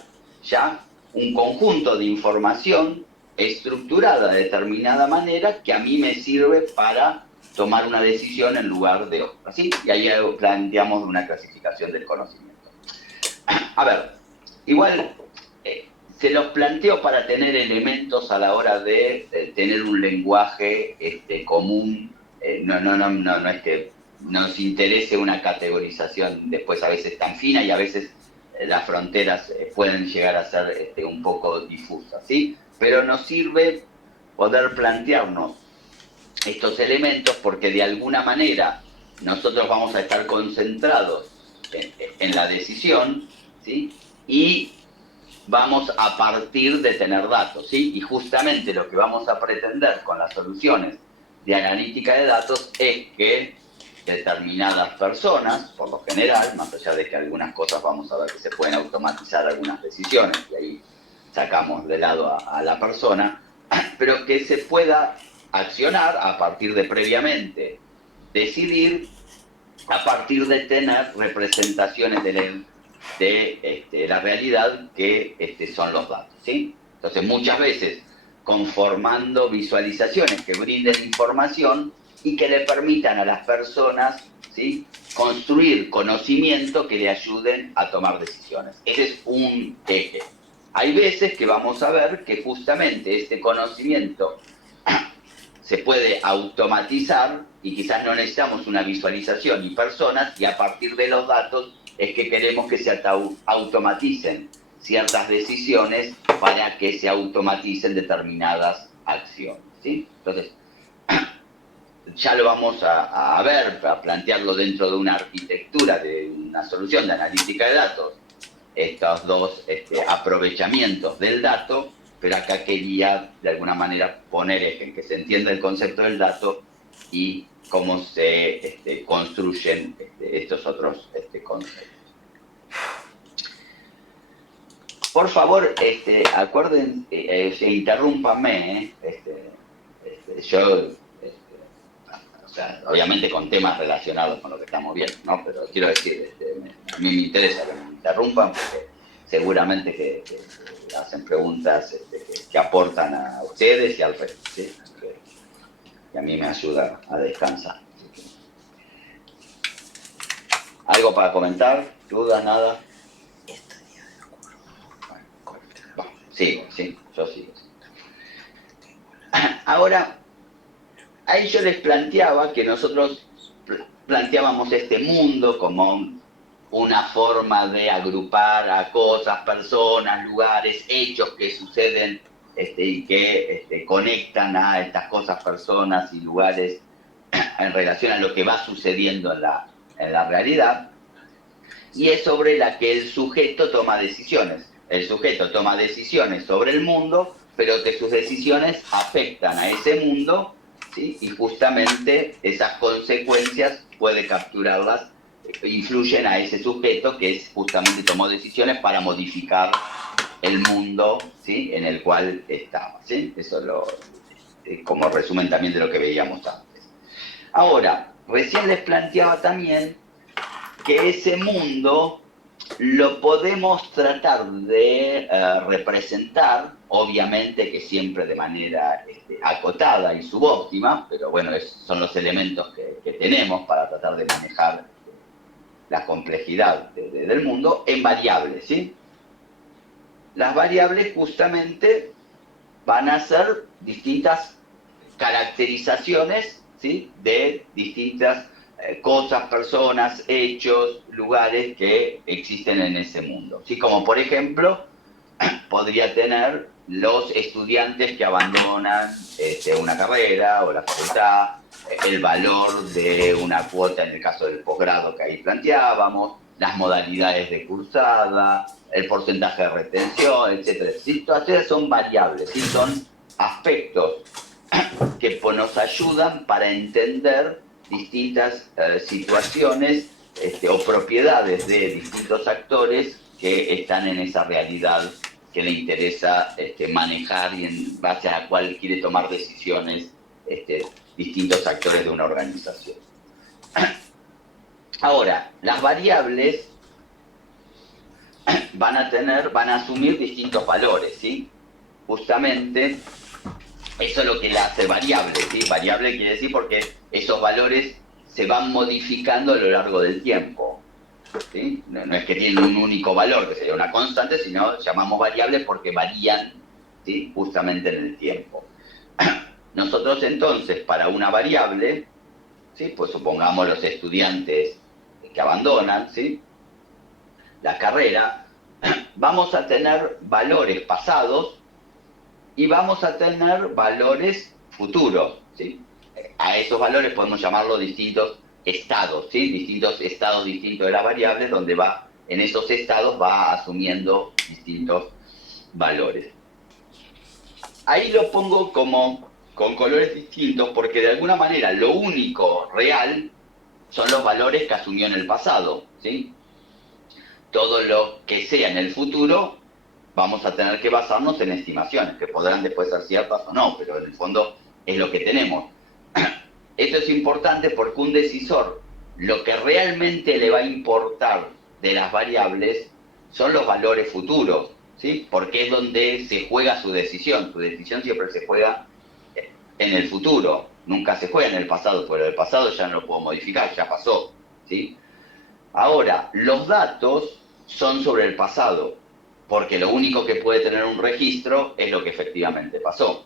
ya un conjunto de información estructurada de determinada manera que a mí me sirve para tomar una decisión en lugar de otra, ¿sí? Y ahí planteamos una clasificación del conocimiento. A ver, igual se los planteo para tener elementos a la hora de tener un lenguaje común. No es que nos interese una categorización después a veces tan fina y a veces las fronteras pueden llegar a ser un poco difusas, ¿sí? Pero nos sirve poder plantearnos estos elementos porque de alguna manera nosotros vamos a estar concentrados en la decisión, ¿sí? Y vamos a partir de tener datos, ¿sí? Y justamente lo que vamos a pretender con las soluciones de analítica de datos es que determinadas personas, por lo general, más allá de que algunas cosas vamos a ver que se pueden automatizar algunas decisiones, y ahí sacamos de lado a la persona, pero que se pueda accionar a partir de previamente decidir, a partir de tener representaciones de la realidad que son los datos, ¿sí? Entonces muchas veces conformando visualizaciones que brinden información y que le permitan a las personas, ¿sí?, construir conocimiento que le ayuden a tomar decisiones. Ese es un eje. Hay veces que vamos a ver que justamente este conocimiento se puede automatizar y quizás no necesitamos una visualización ni personas, y a partir de los datos es que queremos que se automaticen ciertas decisiones para que se automaticen determinadas acciones, ¿sí? Entonces, ya lo vamos a ver, a plantearlo dentro de una arquitectura, de una solución de analítica de datos, estos dos aprovechamientos del dato, pero acá quería de alguna manera poner en que se entienda el concepto del dato y cómo se construyen estos otros conceptos. Por favor, acuerden, interrúmpanme, yo, o sea, obviamente con temas relacionados con lo que estamos viendo, ¿no? Pero quiero decir, a mí me interesa que me interrumpan porque seguramente que hacen preguntas que aportan a ustedes y al resto, ¿sí? Que a mí me ayuda a descansar. ¿Algo para comentar? ¿Dudas? ¿Nada? Sí, yo sigo. Ahora, ahí yo les planteaba que nosotros planteábamos este mundo como una forma de agrupar a cosas, personas, lugares, hechos que suceden y que conectan a estas cosas, personas y lugares en relación a lo que va sucediendo en la realidad, y es sobre la que el sujeto toma decisiones. El sujeto toma decisiones sobre el mundo, pero que sus decisiones afectan a ese mundo, ¿sí? Y justamente esas consecuencias puede capturarlas, influyen a ese sujeto que justamente tomó decisiones para modificar el mundo, ¿sí?, en el cual estaba, ¿sí? Eso como resumen también de lo que veíamos antes. Ahora, recién les planteaba también que ese mundo lo podemos tratar de representar, obviamente que siempre de manera acotada y subóptima, pero bueno, son los elementos que tenemos para tratar de manejar la complejidad del mundo, en variables, ¿sí? Las variables justamente van a ser distintas caracterizaciones, ¿sí?, de distintas cosas, personas, hechos, lugares que existen en ese mundo, ¿sí? Como por ejemplo, podría tener los estudiantes que abandonan una carrera o la facultad, el valor de una cuota en el caso del posgrado que ahí planteábamos, las modalidades de cursada, el porcentaje de retención, etcétera. ¿Sí? Todas esas son variables, ¿sí? Son aspectos que nos ayudan para entender distintas situaciones o propiedades de distintos actores que están en esa realidad que le interesa manejar y en base a la cual quiere tomar decisiones distintos actores de una organización. Ahora, las variables van a asumir distintos valores, ¿sí? Justamente eso es lo que la hace variable, ¿sí? Variable quiere decir porque esos valores se van modificando a lo largo del tiempo, ¿sí? No es que tienen un único valor, que sería una constante, sino llamamos variables porque varían, ¿sí? Justamente en el tiempo. Nosotros entonces, para una variable, ¿sí? Pues supongamos los estudiantes que abandonan, ¿sí? La carrera, vamos a tener valores pasados y vamos a tener valores futuros, ¿sí? A esos valores podemos llamarlos distintos estados, ¿sí? Distintos estados distintos de las variables, donde en esos estados va asumiendo distintos valores. Ahí lo pongo como con colores distintos porque de alguna manera lo único real son los valores que asumió en el pasado, ¿sí? Todo lo que sea en el futuro vamos a tener que basarnos en estimaciones, que podrán después ser ciertas o no, pero en el fondo es lo que tenemos. Esto es importante porque un decisor, lo que realmente le va a importar de las variables son los valores futuros, ¿sí? Porque es donde se juega su decisión. Su decisión siempre se juega en el futuro, nunca se juega en el pasado, porque el pasado ya no lo puedo modificar, ya pasó, ¿sí? Ahora, los datos son sobre el pasado, porque lo único que puede tener un registro es lo que efectivamente pasó,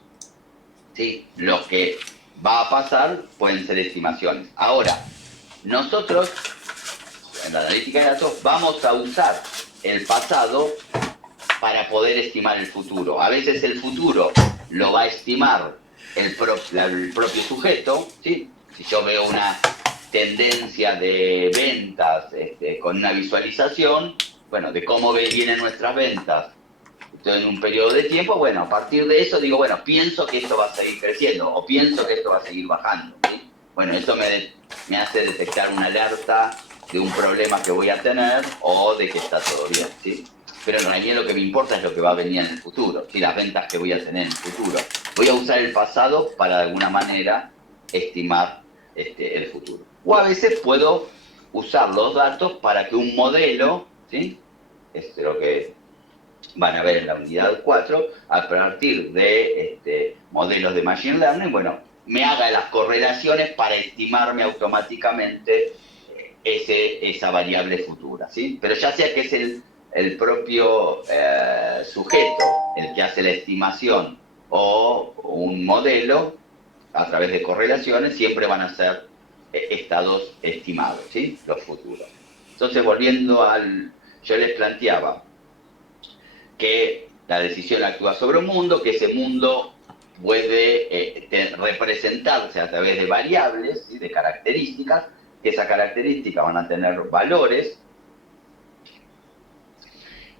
¿sí? Lo que va a pasar pueden ser estimaciones. Ahora, nosotros, en la analítica de datos, vamos a usar el pasado para poder estimar el futuro. A veces el futuro lo va a estimar el propio sujeto, ¿sí? Si yo veo una tendencia de ventas con una visualización, bueno, de cómo vienen nuestras ventas en un periodo de tiempo, bueno, a partir de eso digo, bueno, pienso que esto va a seguir creciendo o pienso que esto va a seguir bajando, ¿sí? Bueno, eso me hace detectar una alerta de un problema que voy a tener o de que está todo bien, ¿sí? Pero en realidad lo que me importa es lo que va a venir en el futuro, ¿sí? Las ventas que voy a tener en el futuro. Voy a usar el pasado para de alguna manera estimar el futuro. O a veces puedo usar los datos para que un modelo, ¿sí? Lo que van a ver en la unidad 4, a partir de modelos de Machine Learning, bueno, me haga las correlaciones para estimarme automáticamente esa variable futura, ¿sí? Pero ya sea que es el propio sujeto el que hace la estimación o un modelo, a través de correlaciones, siempre van a ser estados estimados, ¿sí? Los futuros. Entonces, volviendo yo les planteaba que la decisión actúa sobre un mundo, que ese mundo puede representarse a través de variables, ¿sí? De características, que esas características van a tener valores,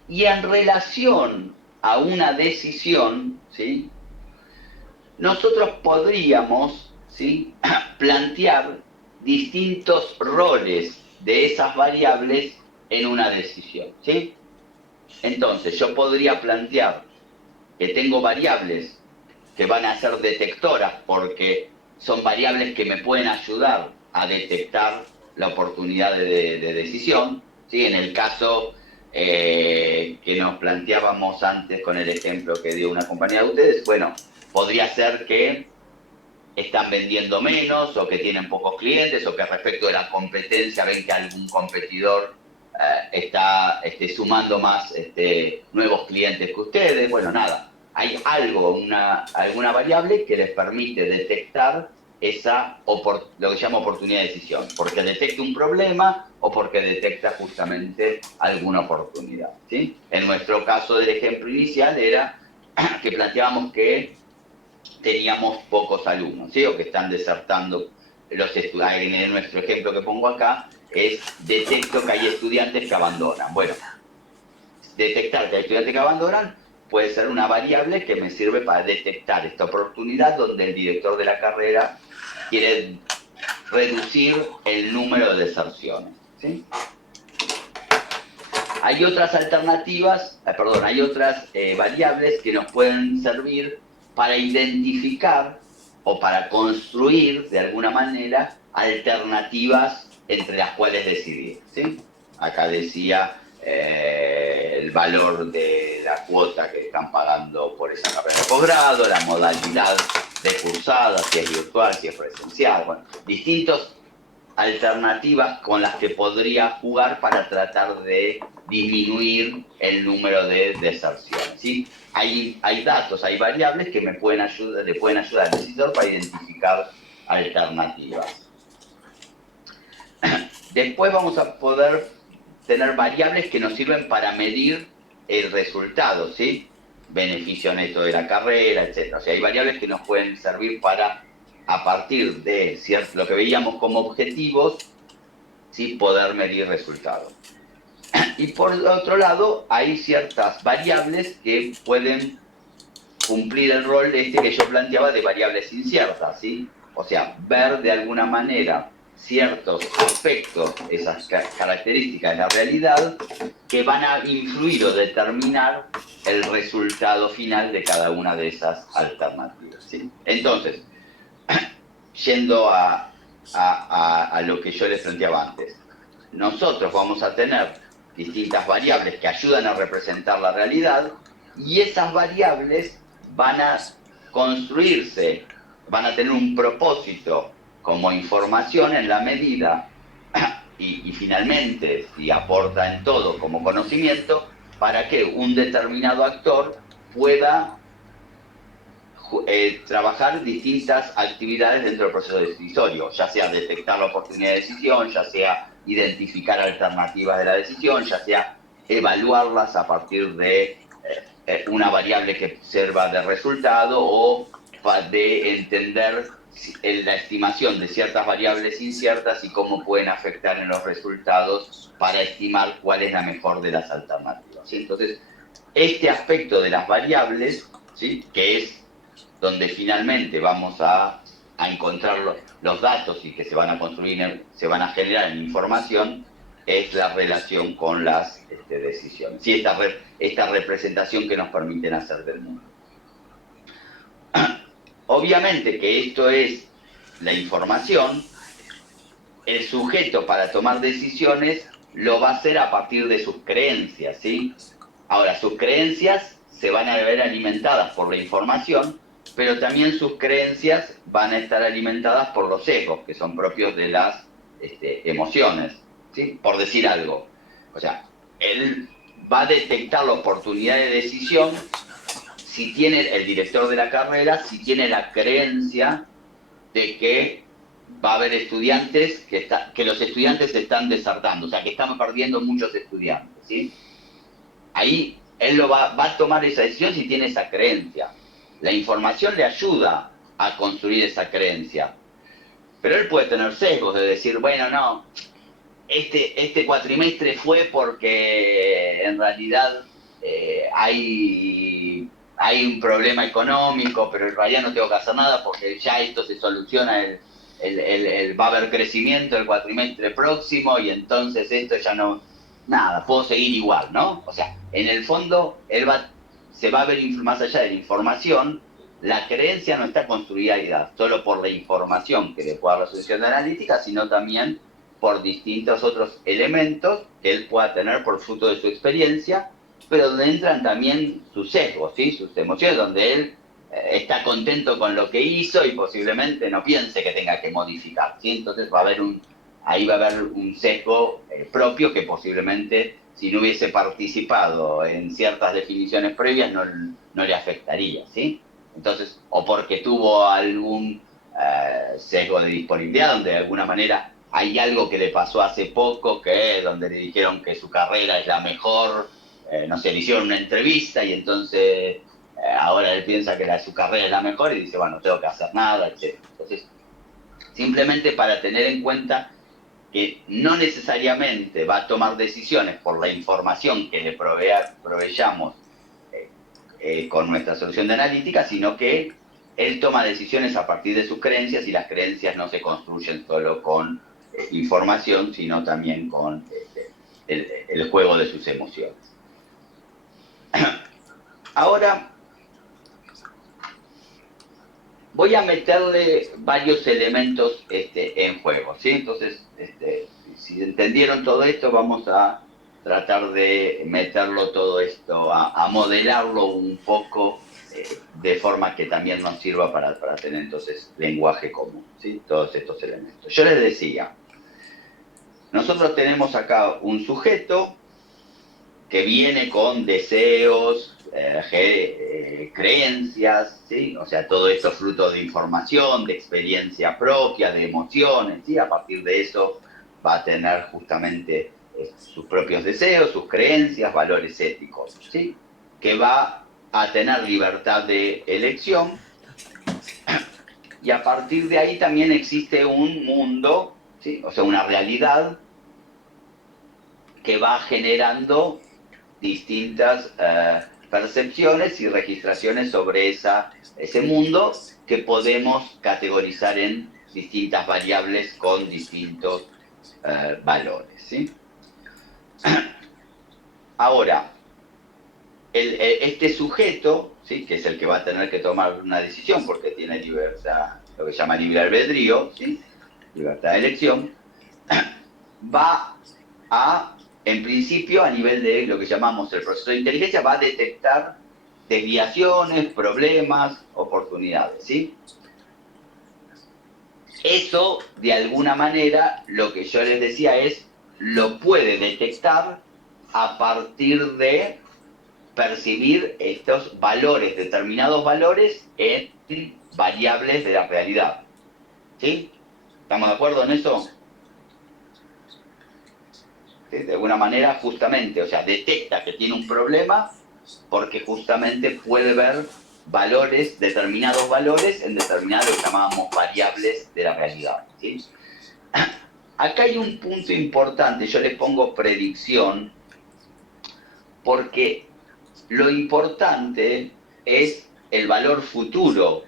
y en relación a una decisión, ¿sí? Nosotros podríamos, ¿sí? plantear distintos roles de esas variables en una decisión, ¿sí? Entonces, yo podría plantear que tengo variables que van a ser detectoras porque son variables que me pueden ayudar a detectar la oportunidad de decisión, ¿sí? En el caso que nos planteábamos antes con el ejemplo que dio una compañía de ustedes, bueno, podría ser que están vendiendo menos o que tienen pocos clientes o que respecto de la competencia ven que algún competidor está sumando más nuevos clientes que ustedes. Bueno, nada, hay alguna variable que les permite detectar lo que se llama oportunidad de decisión, porque detecta un problema o porque detecta justamente alguna oportunidad, ¿sí? En nuestro caso del ejemplo inicial era que planteábamos que teníamos pocos alumnos, ¿sí? O que están desertando los estudiantes. En nuestro ejemplo que pongo acá es detecto que hay estudiantes que abandonan. Bueno, detectar que hay estudiantes que abandonan puede ser una variable que me sirve para detectar esta oportunidad donde el director de la carrera quiere reducir el número de deserciones, ¿sí? Hay otras alternativas, hay otras variables que nos pueden servir para identificar o para construir de alguna manera alternativas entre las cuales decidir, ¿sí? Acá decía el valor de la cuota que están pagando por esa carrera de posgrado, la modalidad de cursada, si es virtual, si es presencial, bueno, distintas alternativas con las que podría jugar para tratar de disminuir el número de deserciones, ¿sí? Hay datos, hay variables que le pueden ayudar al decisor para identificar alternativas. Después vamos a poder tener variables que nos sirven para medir el resultado, ¿sí? Beneficio neto de la carrera, etc. O sea, hay variables que nos pueden servir para, a partir de lo que veíamos como objetivos, ¿sí? Poder medir resultados. Y por otro lado, hay ciertas variables que pueden cumplir el rol que yo planteaba de variables inciertas, ¿sí? O sea, ver de alguna manera ciertos aspectos, esas características de la realidad, que van a influir o determinar el resultado final de cada una de esas alternativas, ¿sí? Entonces, yendo a lo que yo les planteaba antes, nosotros vamos a tener distintas variables que ayudan a representar la realidad y esas variables van a construirse, van a tener un propósito como información en la medida y finalmente, si aporta en todo como conocimiento, para que un determinado actor pueda trabajar distintas actividades dentro del proceso decisorio, ya sea detectar la oportunidad de decisión, ya sea identificar alternativas de la decisión, ya sea evaluarlas a partir de una variable que sirva de resultado o de entender la estimación de ciertas variables inciertas y cómo pueden afectar en los resultados para estimar cuál es la mejor de las alternativas, ¿sí? Entonces, este aspecto de las variables, ¿sí? Que es donde finalmente vamos a encontrar los datos y que se van a construir, se van a generar en información, es la relación con las decisiones. Sí, esta representación que nos permiten hacer del mundo. Obviamente que esto es la información, el sujeto para tomar decisiones lo va a hacer a partir de sus creencias, ¿sí? Ahora, sus creencias se van a ver alimentadas por la información, pero también sus creencias van a estar alimentadas por los sesgos, que son propios de las emociones, ¿sí? Por decir algo. O sea, él va a detectar la oportunidad de decisión si tiene, el director de la carrera, si tiene la creencia de que va a haber estudiantes, que los estudiantes se están desertando, o sea, que estamos perdiendo muchos estudiantes, ¿sí? Ahí él va a tomar esa decisión si tiene esa creencia. La información le ayuda a construir esa creencia. Pero él puede tener sesgos de decir, bueno, no, este cuatrimestre fue porque en realidad hay un problema económico, pero en realidad no tengo que hacer nada porque ya esto se soluciona, va a haber crecimiento el cuatrimestre próximo y entonces esto ya no, nada, puedo seguir igual, ¿no? O sea, en el fondo se va a ver más allá de la información, la creencia no está construida solo por la información que le pueda dar la solución analítica, sino también por distintos otros elementos que él pueda tener por fruto de su experiencia, pero donde entran también sus sesgos, ¿sí? Sus emociones, donde él está contento con lo que hizo y posiblemente no piense que tenga que modificar, ¿sí? Entonces ahí va a haber un sesgo propio que posiblemente si no hubiese participado en ciertas definiciones previas no le afectaría, ¿sí? Entonces, o porque tuvo algún sesgo de disponibilidad, donde de alguna manera hay algo que le pasó hace poco, donde le dijeron que su carrera es la mejor, no sé, le hicieron una entrevista y entonces ahora él piensa que su carrera es la mejor y dice, bueno, no tengo que hacer nada, etc. Entonces, simplemente para tener en cuenta que no necesariamente va a tomar decisiones por la información que le proveyamos con nuestra solución de analítica, sino que él toma decisiones a partir de sus creencias y las creencias no se construyen solo con información, sino también con el juego de sus emociones. Ahora voy a meterle varios elementos en juego, ¿sí? Entonces, si entendieron todo esto, vamos a tratar de meterlo todo esto, a modelarlo un poco, de forma que también nos sirva para tener entonces lenguaje común, ¿sí? Todos estos elementos. Yo les decía, nosotros tenemos acá un sujeto que viene con deseos, creencias, ¿sí? O sea, todo esto fruto de información, de experiencia propia, de emociones, ¿sí? A partir de eso va a tener justamente sus propios deseos, sus creencias, valores éticos, ¿sí? Que va a tener libertad de elección, y a partir de ahí también existe un mundo, ¿sí? O sea, una realidad que va generando distintas percepciones y registraciones sobre ese mundo, que podemos categorizar en distintas variables con distintos valores, ¿sí? Ahora, este sujeto, ¿sí? Que es el que va a tener que tomar una decisión porque tiene libertad, lo que se llama libre albedrío, ¿sí? Libertad de elección, va a, en principio, a nivel de lo que llamamos el proceso de inteligencia, va a detectar desviaciones, problemas, oportunidades, ¿sí? Eso, de alguna manera, lo que yo les decía es, lo puede detectar a partir de percibir estos valores, determinados valores en variables de la realidad, ¿sí? ¿Estamos de acuerdo en eso? ¿Sí? De alguna manera, justamente, o sea, detecta que tiene un problema porque justamente puede ver valores, determinados valores en determinadas, lo que llamamos variables de la realidad, ¿sí? Acá hay un punto importante, yo le pongo predicción, porque lo importante es el valor futuro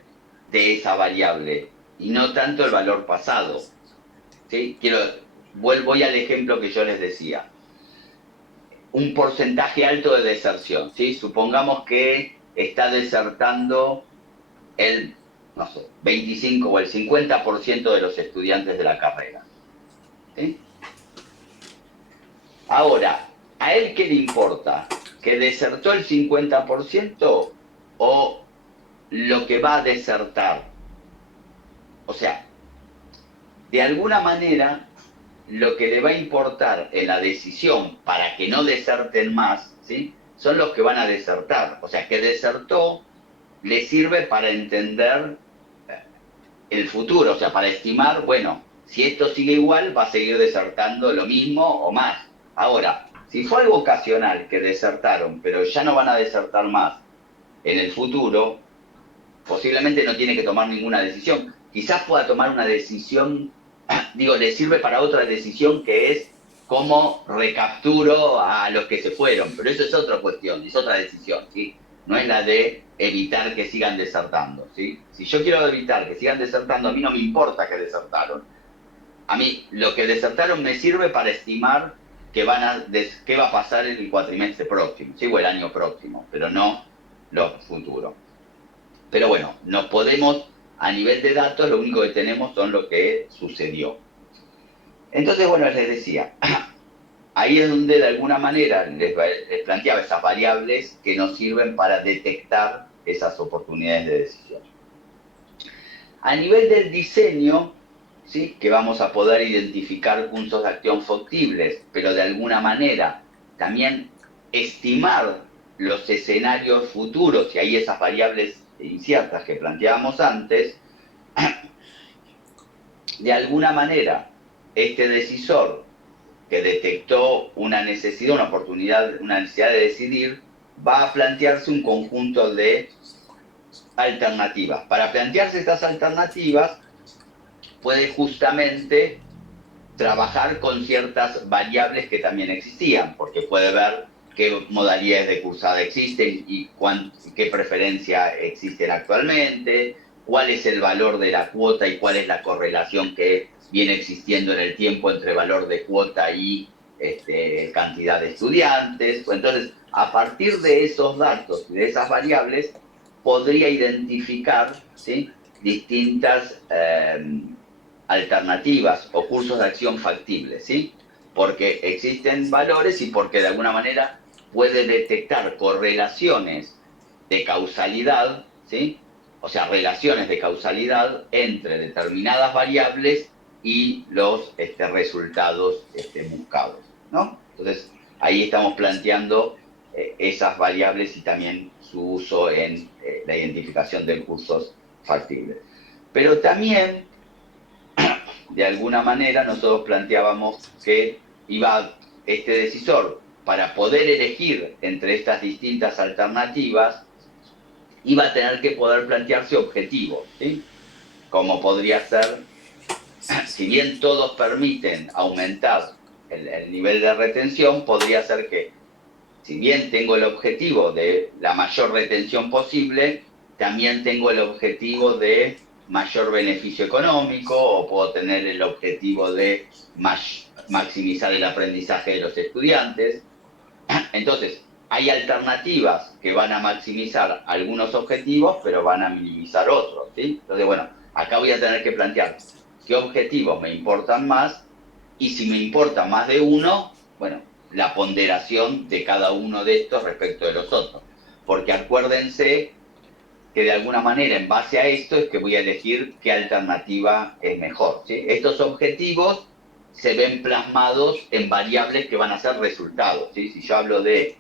de esa variable y no tanto el valor pasado, ¿sí? Voy al ejemplo que yo les decía. Un porcentaje alto de deserción, ¿sí? Supongamos que está desertando el, no sé, 25 o el 50% de los estudiantes de la carrera, ¿sí? Ahora, ¿a él qué le importa? ¿Que desertó el 50% o lo que va a desertar? O sea, de alguna manera, lo que le va a importar en la decisión para que no deserten más, ¿sí? Son los que van a desertar. O sea, que desertó le sirve para entender el futuro, o sea, para estimar, bueno, si esto sigue igual, va a seguir desertando lo mismo o más. Ahora, si fue algo ocasional que desertaron, pero ya no van a desertar más en el futuro, posiblemente no tiene que tomar ninguna decisión. Quizás pueda tomar una decisión, digo, le sirve para otra decisión, que es cómo recapturo a los que se fueron, pero eso es otra cuestión, es otra decisión, ¿sí? No es la de evitar que sigan desertando, ¿sí? Si yo quiero evitar que sigan desertando, a mí no me importa que desertaron. A mí lo que desertaron me sirve para estimar qué va a pasar en el cuatrimestre próximo, ¿sí? O el año próximo, pero no lo futuro. Pero bueno, nos podemos, a nivel de datos, lo único que tenemos son lo que sucedió. Entonces, bueno, les decía, ahí es donde de alguna manera les planteaba esas variables que nos sirven para detectar esas oportunidades de decisión. A nivel del diseño, ¿sí? Que vamos a poder identificar puntos de acción factibles, pero de alguna manera también estimar los escenarios futuros, y ahí esas variables inciertas que planteábamos antes, de alguna manera este decisor que detectó una necesidad, una oportunidad, una necesidad de decidir, va a plantearse un conjunto de alternativas. Para plantearse estas alternativas, puede justamente trabajar con ciertas variables que también existían, porque puede ver qué modalidades de cursada existen y qué preferencia existen actualmente, cuál es el valor de la cuota y cuál es la correlación que viene existiendo en el tiempo entre valor de cuota y cantidad de estudiantes. Entonces, a partir de esos datos y de esas variables, podría identificar, ¿sí?, distintas alternativas o cursos de acción factibles, ¿sí? Porque existen valores y porque de alguna manera puede detectar correlaciones de causalidad, ¿sí? O sea, relaciones de causalidad entre determinadas variables y los resultados buscados, ¿no? Entonces, ahí estamos planteando esas variables y también su uso en la identificación de cursos factibles. Pero también, de alguna manera, nosotros planteábamos que este decisor, para poder elegir entre estas distintas alternativas, iba a tener que poder plantearse objetivos, ¿sí? Como podría ser, si bien todos permiten aumentar el nivel de retención, podría ser que, si bien tengo el objetivo de la mayor retención posible, también tengo el objetivo de mayor beneficio económico, o puedo tener el objetivo de maximizar el aprendizaje de los estudiantes. Entonces, hay alternativas que van a maximizar algunos objetivos, pero van a minimizar otros, ¿sí? Entonces, bueno, acá voy a tener que plantear qué objetivos me importan más, y si me importa más de uno, bueno, la ponderación de cada uno de estos respecto de los otros. Porque acuérdense que de alguna manera, en base a esto, es que voy a elegir qué alternativa es mejor, ¿sí? Estos objetivos se ven plasmados en variables que van a ser resultados, ¿sí? Si yo hablo de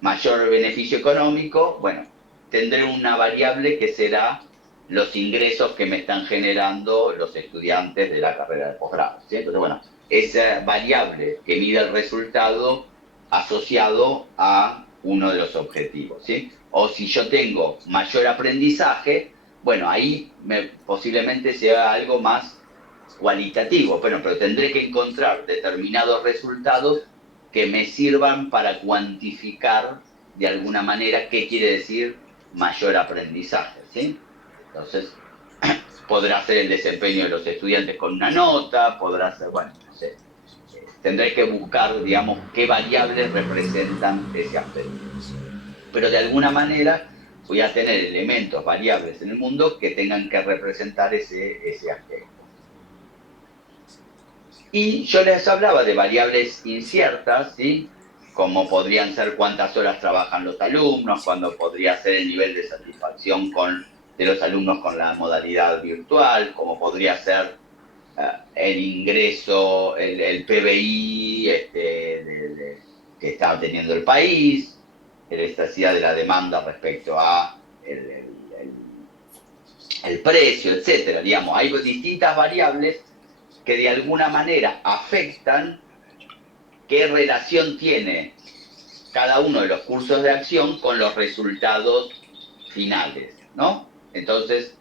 mayor beneficio económico, bueno, tendré una variable que será los ingresos que me están generando los estudiantes de la carrera de posgrado, ¿sí? Entonces, bueno, esa variable que mide el resultado asociado a uno de los objetivos, ¿sí? O si yo tengo mayor aprendizaje, bueno, ahí posiblemente sea algo más cualitativo, pero tendré que encontrar determinados resultados que me sirvan para cuantificar de alguna manera qué quiere decir mayor aprendizaje, ¿sí? Entonces, podrá ser el desempeño de los estudiantes con una nota, podrá ser, bueno, no sé, tendré que buscar, digamos, qué variables representan ese aspecto. Pero de alguna manera voy a tener elementos, variables en el mundo que tengan que representar ese aspecto. Y yo les hablaba de variables inciertas, ¿sí? Como podrían ser cuántas horas trabajan los alumnos, cuándo podría ser el nivel de satisfacción de los alumnos con la modalidad virtual, como podría ser el ingreso, el PBI que está teniendo el país, la elasticidad de la demanda respecto a el precio, etcétera. Digamos, hay distintas variables que de alguna manera afectan qué relación tiene cada uno de los cursos de acción con los resultados finales, ¿no? Entonces,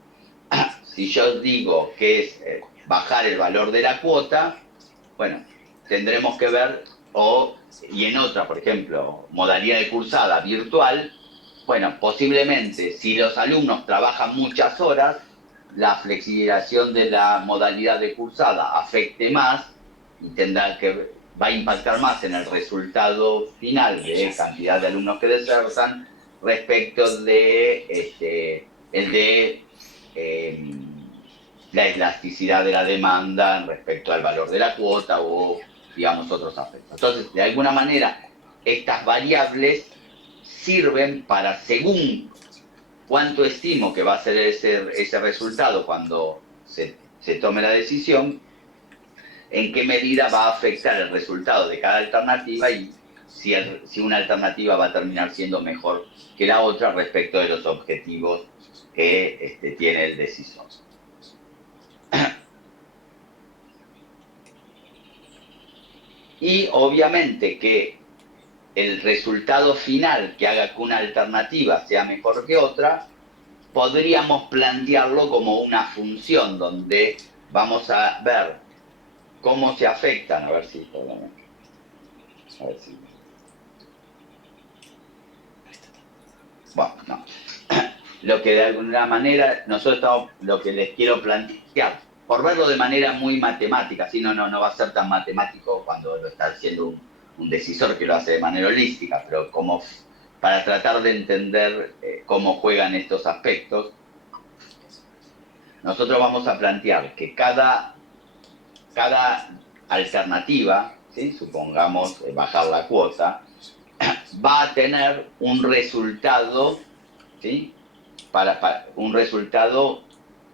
si yo digo que es bajar el valor de la cuota, bueno, tendremos que ver, y en otra, por ejemplo, modalidad de cursada virtual, bueno, posiblemente si los alumnos trabajan muchas horas, la flexibilización de la modalidad de cursada afecte más y va a impactar más en el resultado final de cantidad de alumnos que desertan respecto de la elasticidad de la demanda respecto al valor de la cuota o, digamos, otros aspectos. Entonces, de alguna manera, estas variables sirven para, según cuánto estimo que va a ser ese resultado cuando se tome la decisión, en qué medida va a afectar el resultado de cada alternativa y si una alternativa va a terminar siendo mejor que la otra respecto de los objetivos que tiene el decisor. Y obviamente que el resultado final que haga que una alternativa sea mejor que otra, podríamos plantearlo como una función donde vamos a ver cómo se afectan, a ver si bueno, no. Lo que de alguna manera lo que les quiero plantear, por verlo de manera muy matemática, si no va a ser tan matemático cuando lo está haciendo un decisor que lo hace de manera holística, pero como para tratar de entender cómo juegan estos aspectos. nosotros vamos a plantear que cada alternativa, ¿sí? Supongamos bajar la cuota, va a tener un resultado, ¿sí? Un resultado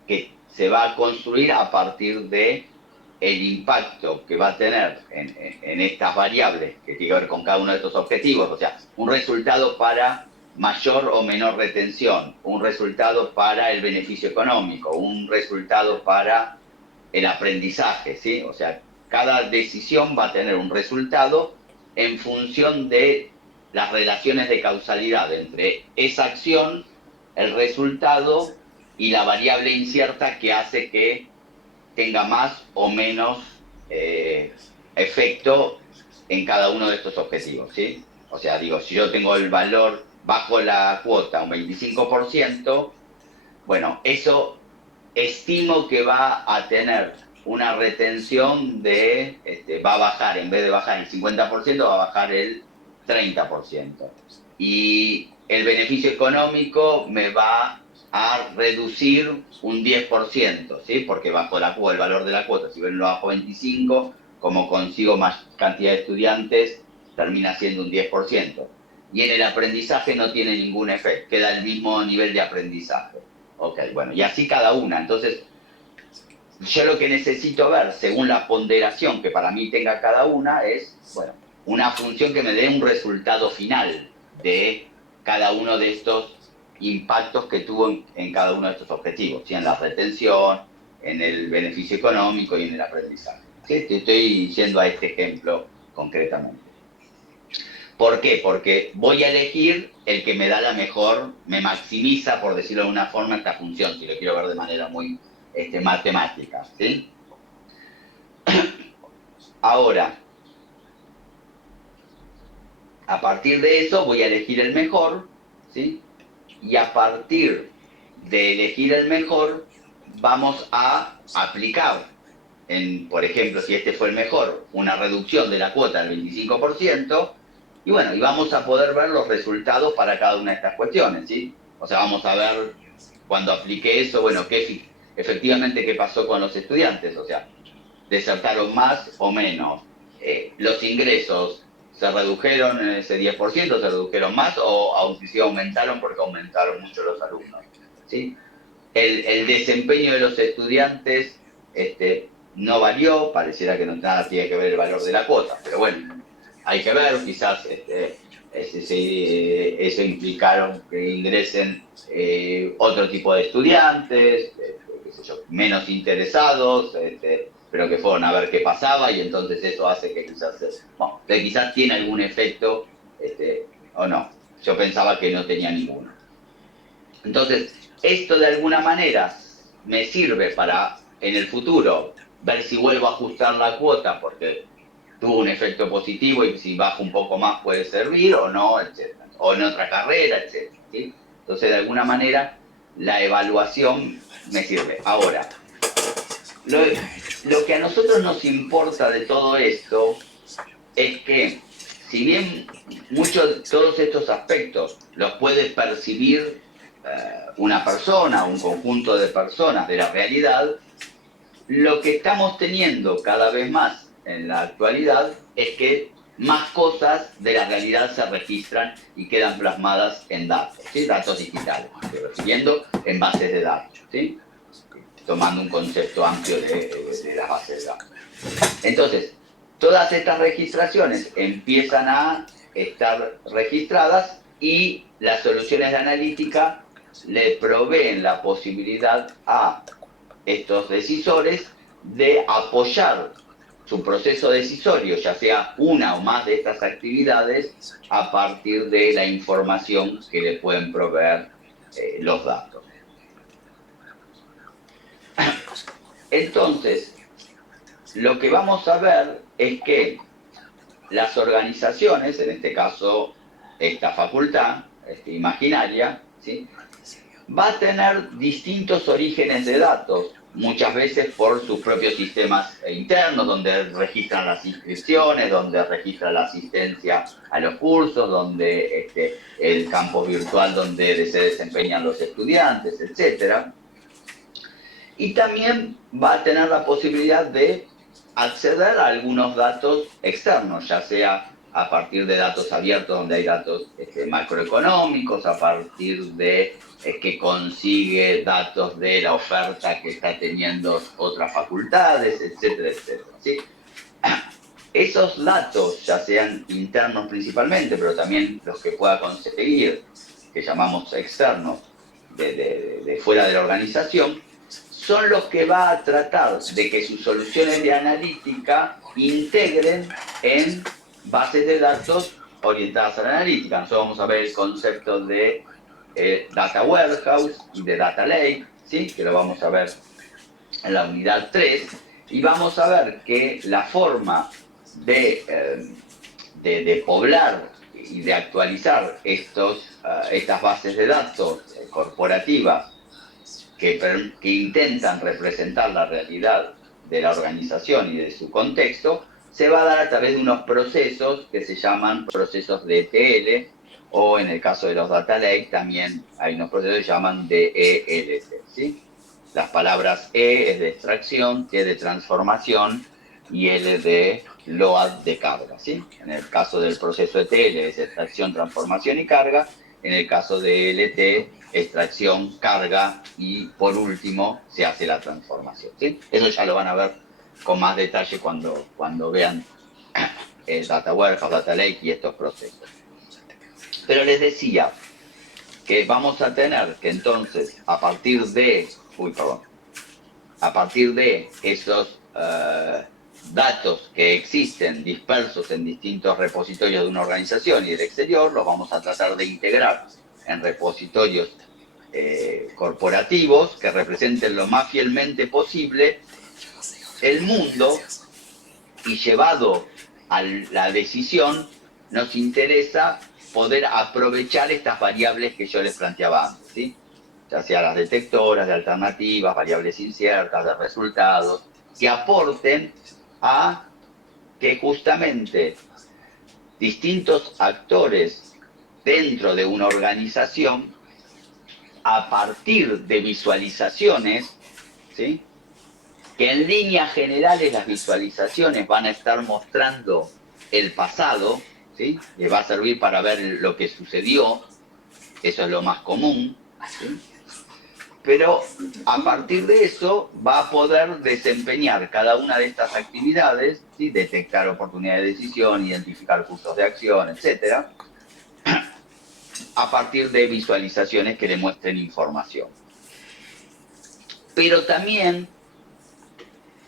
que se va a construir a partir de el impacto que va a tener en estas variables que tiene que ver con cada uno de estos objetivos, o sea, un resultado para mayor o menor retención, un resultado para el beneficio económico, un resultado para el aprendizaje, ¿sí? O sea, cada decisión va a tener un resultado en función de las relaciones de causalidad entre esa acción, el resultado y la variable incierta que hace que tenga más o menos efecto en cada uno de estos objetivos, ¿sí? O sea, digo, si yo tengo el valor bajo la cuota un 25%, bueno, eso estimo que va a tener una retención de, va a bajar, en vez de bajar el 50%, va a bajar el 30%. Y el beneficio económico me va a reducir un 10%, ¿sí? Porque bajo el valor de la cuota, si ven lo bajo 25, como consigo más cantidad de estudiantes, termina siendo un 10%. Y en el aprendizaje no tiene ningún efecto, queda el mismo nivel de aprendizaje. Ok, bueno, y así cada una. Entonces, yo lo que necesito ver, según la ponderación que para mí tenga cada una, es, bueno, una función que me dé un resultado final de cada uno de estos impactos que tuvo en cada uno de estos objetivos, ¿sí? En la retención, en el beneficio económico y en el aprendizaje. ¿Sí? Te estoy yendo a este ejemplo concretamente. ¿Por qué? Porque voy a elegir el que me da la mejor, me maximiza, por decirlo de una forma, esta función, si lo quiero ver de manera muy matemática, ¿sí? Ahora, a partir de eso voy a elegir el mejor, ¿sí? Y a partir de elegir el mejor, vamos a aplicar, por ejemplo, si este fue el mejor, una reducción de la cuota del 25%, y bueno, y vamos a poder ver los resultados para cada una de estas cuestiones, ¿sí? O sea, vamos a ver, cuando apliqué eso, bueno, efectivamente qué pasó con los estudiantes, o sea, desertaron más o menos, los ingresos se redujeron en ese 10%, se redujeron más o aún sí aumentaron porque aumentaron mucho los alumnos, ¿sí? El desempeño de los estudiantes no varió, pareciera que no nada tiene que ver el valor de la cuota, pero bueno, hay que ver, quizás eso implicaron que ingresen otro tipo de estudiantes, qué sé yo, menos interesados, pero que fueron a ver qué pasaba y entonces eso hace que quizás tiene algún efecto o no. Yo pensaba que no tenía ninguno. Entonces, esto de alguna manera me sirve para, en el futuro, ver si vuelvo a ajustar la cuota porque tuvo un efecto positivo y si bajo un poco más puede servir o no, etc. O en otra carrera, etc. ¿Sí? Entonces, de alguna manera, la evaluación me sirve. Ahora, lo que a nosotros nos importa de todo esto es que, si bien todos estos aspectos los puede percibir una persona, un conjunto de personas de la realidad, lo que estamos teniendo cada vez más en la actualidad es que más cosas de la realidad se registran y quedan plasmadas en datos, ¿sí? Datos digitales, recibiendo en bases de datos, ¿sí? Tomando un concepto amplio de las bases de datos. Entonces, todas estas registraciones empiezan a estar registradas y las soluciones de analítica le proveen la posibilidad a estos decisores de apoyar su proceso decisorio, ya sea una o más de estas actividades, a partir de la información que le pueden proveer los datos. Entonces, lo que vamos a ver es que las organizaciones, en este caso esta facultad imaginaria, ¿sí?, va a tener distintos orígenes de datos, muchas veces por sus propios sistemas internos, donde registran las inscripciones, donde registran la asistencia a los cursos, donde el campo virtual donde se desempeñan los estudiantes, etc. y también va a tener la posibilidad de acceder a algunos datos externos, ya sea a partir de datos abiertos donde hay datos macroeconómicos, a partir de que consigue datos de la oferta que está teniendo otras facultades, etcétera, etcétera, ¿sí? Esos datos, ya sean internos principalmente, pero también los que pueda conseguir, que llamamos externos, de fuera de la organización, son los que va a tratar de que sus soluciones de analítica integren en bases de datos orientadas a la analítica. Nosotros vamos a ver el concepto de Data Warehouse y de Data Lake, ¿sí? Que lo vamos a ver en la unidad 3, y vamos a ver que la forma de poblar y de actualizar estas bases de datos corporativas que intentan representar la realidad de la organización y de su contexto, se va a dar a través de unos procesos que se llaman procesos de ETL, o en el caso de los Data Lake también hay unos procesos que se llaman DELT, ¿sí? Las palabras E es de extracción, T de transformación y L de load de carga, ¿sí? En el caso del proceso ETL es extracción, transformación y carga. En el caso de LT, extracción, carga y por último se hace la transformación, ¿sí? Eso ya lo van a ver con más detalle cuando vean el Data Warehouse, Data Lake y estos procesos. Pero les decía que vamos a tener que entonces, a partir de esos datos que existen dispersos en distintos repositorios de una organización y del exterior, los vamos a tratar de integrar en repositorios corporativos que representen lo más fielmente posible el mundo, y llevado a la decisión nos interesa poder aprovechar estas variables que yo les planteaba antes, ¿sí? Ya sea las detectoras de alternativas, variables inciertas, de resultados, que aporten a que justamente distintos actores dentro de una organización, a partir de visualizaciones, ¿sí? Que en líneas generales las visualizaciones van a estar mostrando el pasado, ¿sí? Les va a servir para ver lo que sucedió, eso es lo más común, ¿sí? Pero a partir de eso va a poder desempeñar cada una de estas actividades, ¿sí? Detectar oportunidades de decisión, identificar cursos de acción, etcétera, a partir de visualizaciones que le muestren información. Pero también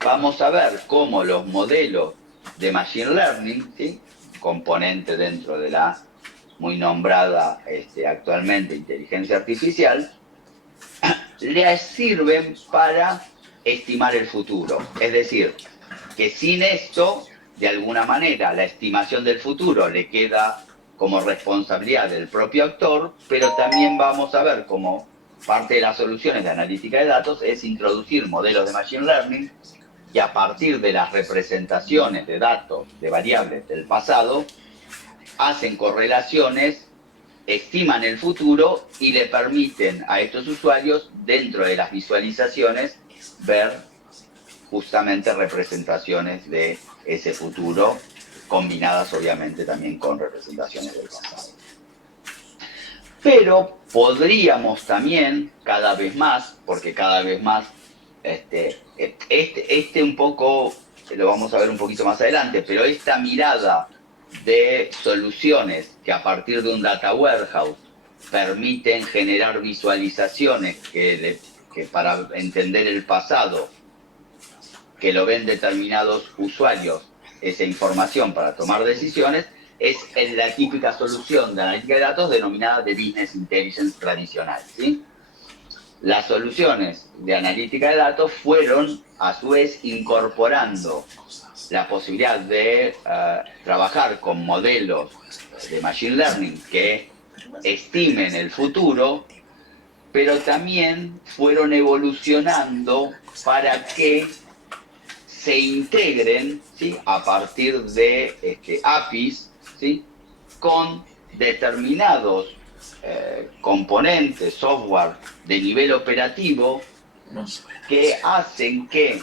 vamos a ver cómo los modelos de Machine Learning, ¿sí? Componente dentro de la muy nombrada actualmente inteligencia artificial, les sirven para estimar el futuro. Es decir, que sin esto, de alguna manera, la estimación del futuro le queda como responsabilidad del propio actor, pero también vamos a ver cómo parte de las soluciones de analítica de datos es introducir modelos de Machine Learning que a partir de las representaciones de datos, de variables del pasado, hacen correlaciones, estiman el futuro y le permiten a estos usuarios, dentro de las visualizaciones, ver justamente representaciones de ese futuro, combinadas obviamente también con representaciones del pasado. Pero podríamos también, cada vez más, porque cada vez más, un poco, lo vamos a ver un poquito más adelante, pero esta mirada de soluciones que a partir de un data warehouse permiten generar visualizaciones que para entender el pasado, que lo ven determinados usuarios, esa información para tomar decisiones, es la típica solución de analítica de datos denominada de Business Intelligence tradicional, ¿sí? Las soluciones de analítica de datos fueron, a su vez, incorporando la posibilidad de trabajar con modelos de Machine Learning que estimen el futuro, pero también fueron evolucionando para que se integren, ¿sí? A partir de APIs, ¿sí? Con determinados componentes, software de nivel operativo que hacen que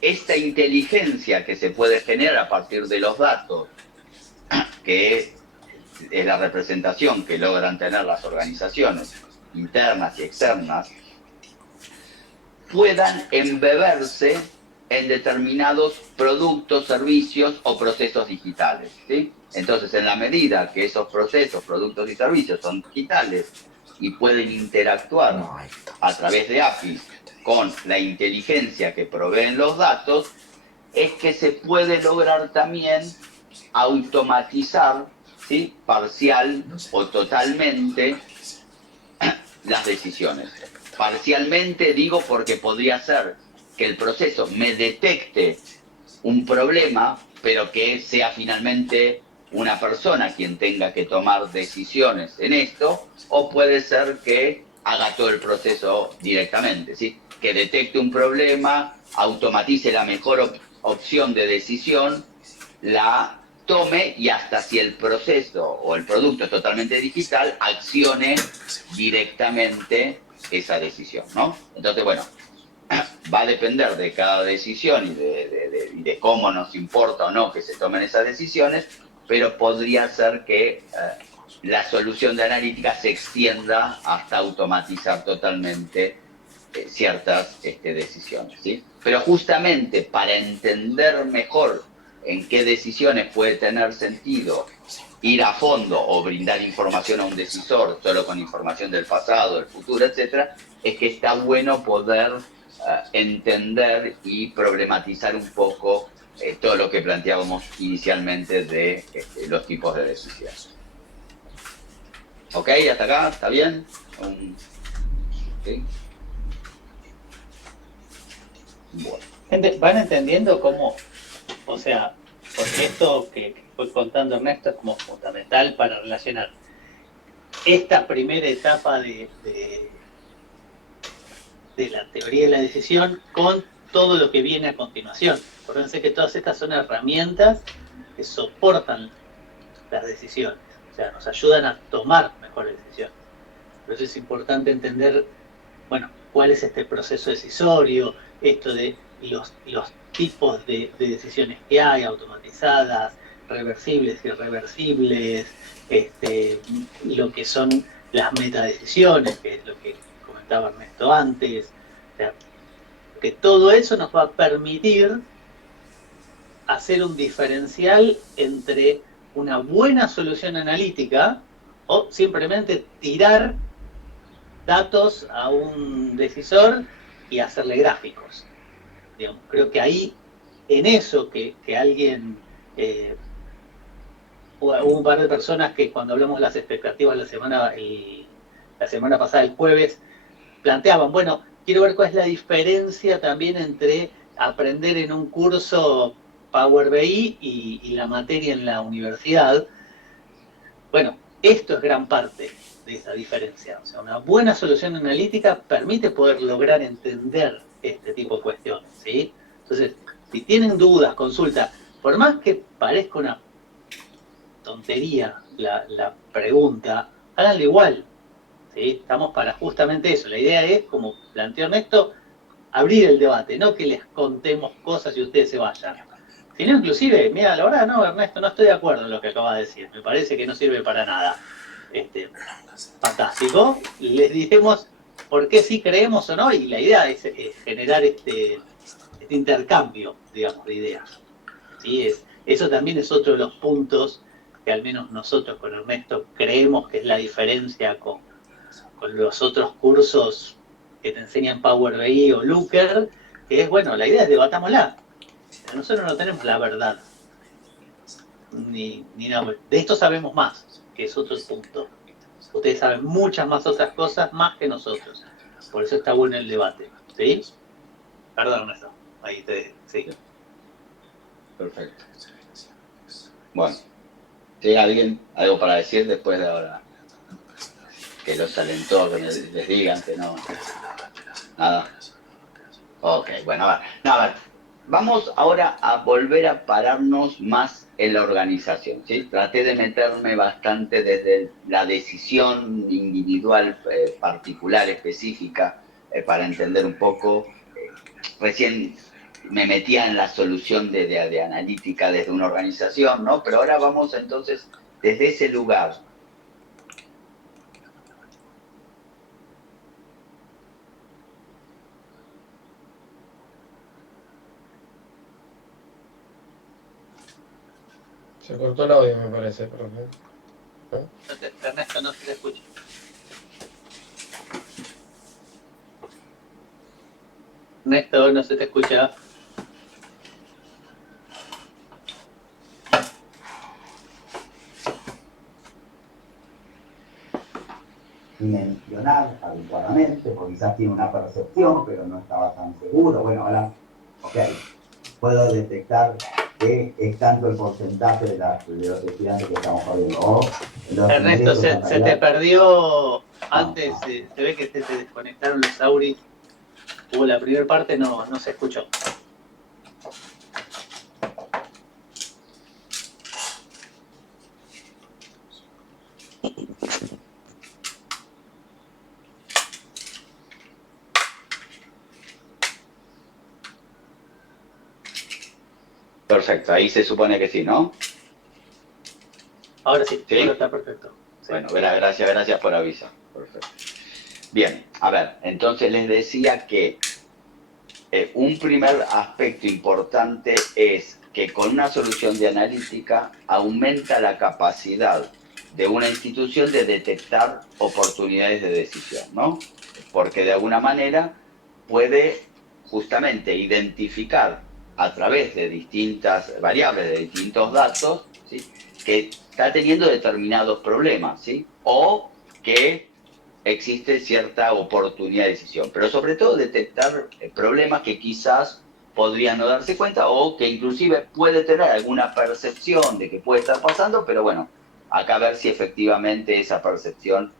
esta inteligencia que se puede generar a partir de los datos, que es la representación que logran tener las organizaciones internas y externas, puedan embeberse en determinados productos, servicios o procesos digitales, ¿sí? Entonces, en la medida que esos procesos, productos y servicios son digitales y pueden interactuar a través de APIs con la inteligencia que proveen los datos, es que se puede lograr también automatizar, ¿sí?, parcial o totalmente las decisiones. Parcialmente digo porque podría ser que el proceso me detecte un problema, pero que sea finalmente una persona quien tenga que tomar decisiones en esto, o puede ser que haga todo el proceso directamente, ¿sí? Que detecte un problema, automatice la mejor opción de decisión, la tome y hasta si el proceso o el producto es totalmente digital, accione directamente esa decisión, ¿no? Entonces, bueno, va a depender de cada decisión y de cómo nos importa o no que se tomen esas decisiones, pero podría ser que la solución de analítica se extienda hasta automatizar totalmente ciertas decisiones, ¿sí? Pero justamente para entender mejor en qué decisiones puede tener sentido ir a fondo o brindar información a un decisor solo con información del pasado, del futuro, etcétera, es que está bueno poder entender y problematizar un poco todo lo que planteábamos inicialmente de los tipos de decisiones. ¿Ok? ¿Hasta acá? ¿Está bien? ¿Sí? Bueno. Gente, ¿van entendiendo cómo, o sea, porque esto que fue contando Ernesto es como fundamental para relacionar esta primera etapa de la teoría de la decisión con todo lo que viene a continuación? Acuérdense que todas estas son herramientas que soportan las decisiones, o sea, nos ayudan a tomar mejores decisiones. Por eso es importante entender, bueno, cuál es este proceso decisorio, esto de los tipos de decisiones que hay, automatizadas, reversibles, irreversibles, lo que son las metadecisiones, que es lo que comentaba Ernesto antes. O sea, que todo eso nos va a permitir hacer un diferencial entre una buena solución analítica o simplemente tirar datos a un decisor y hacerle gráficos. Digamos, creo que ahí, en eso que alguien, hubo un par de personas que cuando hablamos de las expectativas la semana pasada, el jueves, planteaban, bueno, quiero ver cuál es la diferencia también entre aprender en un curso Power BI y la materia en la universidad. Bueno, esto es gran parte de esa diferencia. O sea, una buena solución analítica permite poder lograr entender este tipo de cuestiones, ¿sí? Entonces, si tienen dudas, consulta, por más que parezca una tontería la pregunta, háganlo igual, ¿sí? Estamos para justamente eso. La idea es, como planteó Ernesto, abrir el debate, no que les contemos cosas y ustedes se vayan. Si no, inclusive, mira, la verdad no, Ernesto, no estoy de acuerdo en lo que acaba de decir, me parece que no sirve para nada. Fantástico, les diremos por qué sí creemos o no, y la idea es generar este intercambio, digamos, de ideas. ¿Sí? Eso también es otro de los puntos que al menos nosotros con Ernesto creemos que es la diferencia con los otros cursos que te enseñan Power BI o Looker, que es, bueno, la idea es debatámosla. Nosotros no tenemos la verdad, ni nada. De esto sabemos más, que es otro punto. Ustedes saben muchas más otras cosas más que nosotros. Por eso está bueno el debate. ¿Sí? Perdón, Ernesto. Ahí te sí. Perfecto. Bueno, ¿tiene alguien algo para decir después de ahora? Que los alentó, que les digan que no. Nada. Ok, bueno, a ver. Vamos ahora a volver a pararnos más en la organización, ¿sí? Traté de meterme bastante desde la decisión individual, particular, específica, para entender un poco. Recién me metía en la solución de analítica desde una organización, ¿no? Pero ahora vamos entonces desde ese lugar. Se cortó el audio, me parece, profe. Ernesto, no se te escucha. Ernesto, no se te escucha. Mencionar adecuadamente, porque quizás tiene una percepción, pero no estaba tan seguro. Bueno, ahora, ok, puedo detectar que es tanto el porcentaje de los estudiantes que estamos perdiendo. O los Ernesto, ingresos en se te realidad. perdió antes, se ve que te desconectaron los auris. La primera parte no se escuchó. Perfecto, ahí se supone que sí, ¿no? Ahora sí, ¿Sí? ahora está perfecto. Sí. Bueno, gracias por avisar. Perfecto. Bien, a ver, entonces les decía que un primer aspecto importante es que con una solución de analítica aumenta la capacidad de una institución de detectar oportunidades de decisión, ¿no? Porque de alguna manera puede justamente identificar a través de distintas variables, de distintos datos, ¿sí?, que está teniendo determinados problemas, ¿sí?, o que existe cierta oportunidad de decisión, pero sobre todo detectar problemas que quizás podrían no darse cuenta o que inclusive puede tener alguna percepción de que puede estar pasando, pero bueno, acá a ver si efectivamente esa percepción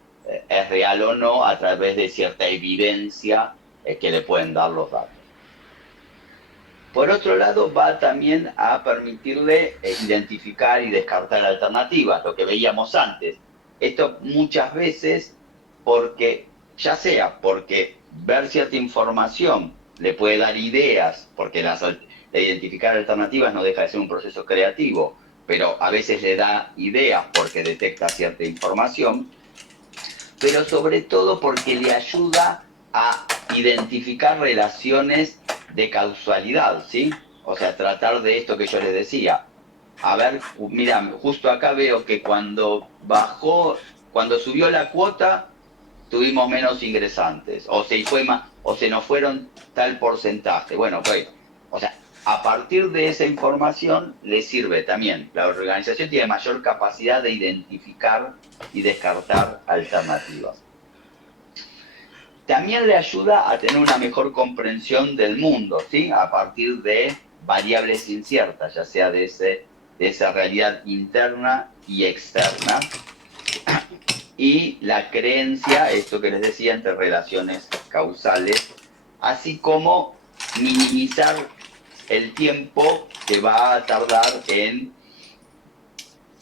es real o no a través de cierta evidencia que le pueden dar los datos. Por otro lado, va también a permitirle identificar y descartar alternativas, lo que veíamos antes. Esto muchas veces porque, ya sea porque ver cierta información le puede dar ideas, porque identificar alternativas no deja de ser un proceso creativo, pero a veces le da ideas porque detecta cierta información, pero sobre todo porque le ayuda a identificar relaciones de causalidad, ¿sí? O sea, tratar de esto que yo les decía. A ver, mira, justo acá veo que cuando subió la cuota, tuvimos menos ingresantes, o se nos fueron tal porcentaje. Bueno, pues, o sea, a partir de esa información le sirve también. La organización tiene mayor capacidad de identificar y descartar alternativas. También le ayuda a tener una mejor comprensión del mundo, ¿sí?, a partir de variables inciertas, ya sea de esa realidad interna y externa. Y la creencia, esto que les decía, entre relaciones causales, así como minimizar el tiempo que va a tardar en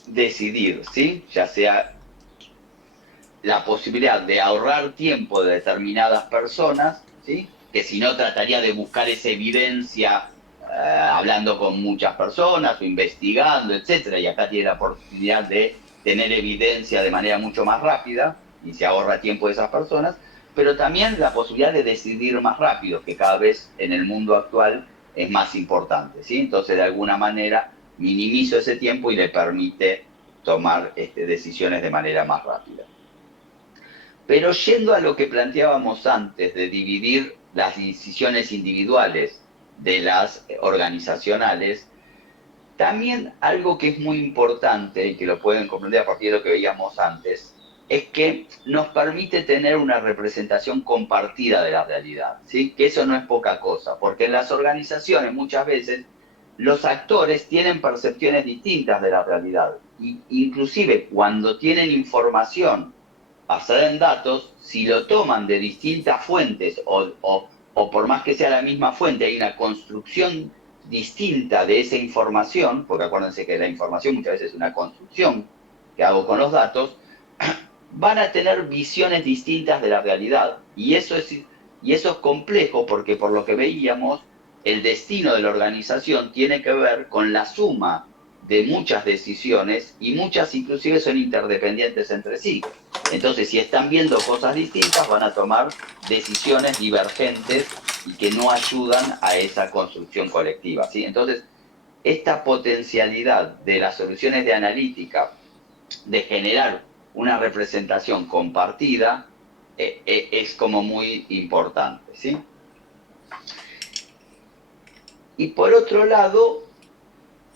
decidir, ¿sí?, ya sea la posibilidad de ahorrar tiempo de determinadas personas, ¿sí?, que si no trataría de buscar esa evidencia hablando con muchas personas o investigando, etcétera, y acá tiene la oportunidad de tener evidencia de manera mucho más rápida y se ahorra tiempo de esas personas, pero también la posibilidad de decidir más rápido, que cada vez en el mundo actual es más importante, ¿sí? Entonces, de alguna manera, minimizo ese tiempo y le permite tomar decisiones de manera más rápida. Pero yendo a lo que planteábamos antes de dividir las decisiones individuales de las organizacionales, también algo que es muy importante y que lo pueden comprender a partir de lo que veíamos antes, es que nos permite tener una representación compartida de la realidad, ¿sí? Que eso no es poca cosa, porque en las organizaciones muchas veces los actores tienen percepciones distintas de la realidad, inclusive cuando tienen información basada en datos, si lo toman de distintas fuentes o por más que sea la misma fuente, hay una construcción distinta de esa información, porque acuérdense que la información muchas veces es una construcción que hago con los datos, van a tener visiones distintas de la realidad. Y eso es Y eso es complejo porque por lo que veíamos, el destino de la organización tiene que ver con la suma de muchas decisiones y muchas inclusive son interdependientes entre sí. Entonces, si están viendo cosas distintas, van a tomar decisiones divergentes y que no ayudan a esa construcción colectiva, ¿sí? Entonces, esta potencialidad de las soluciones de analítica de generar una representación compartida es como muy importante, ¿sí? Y por otro lado,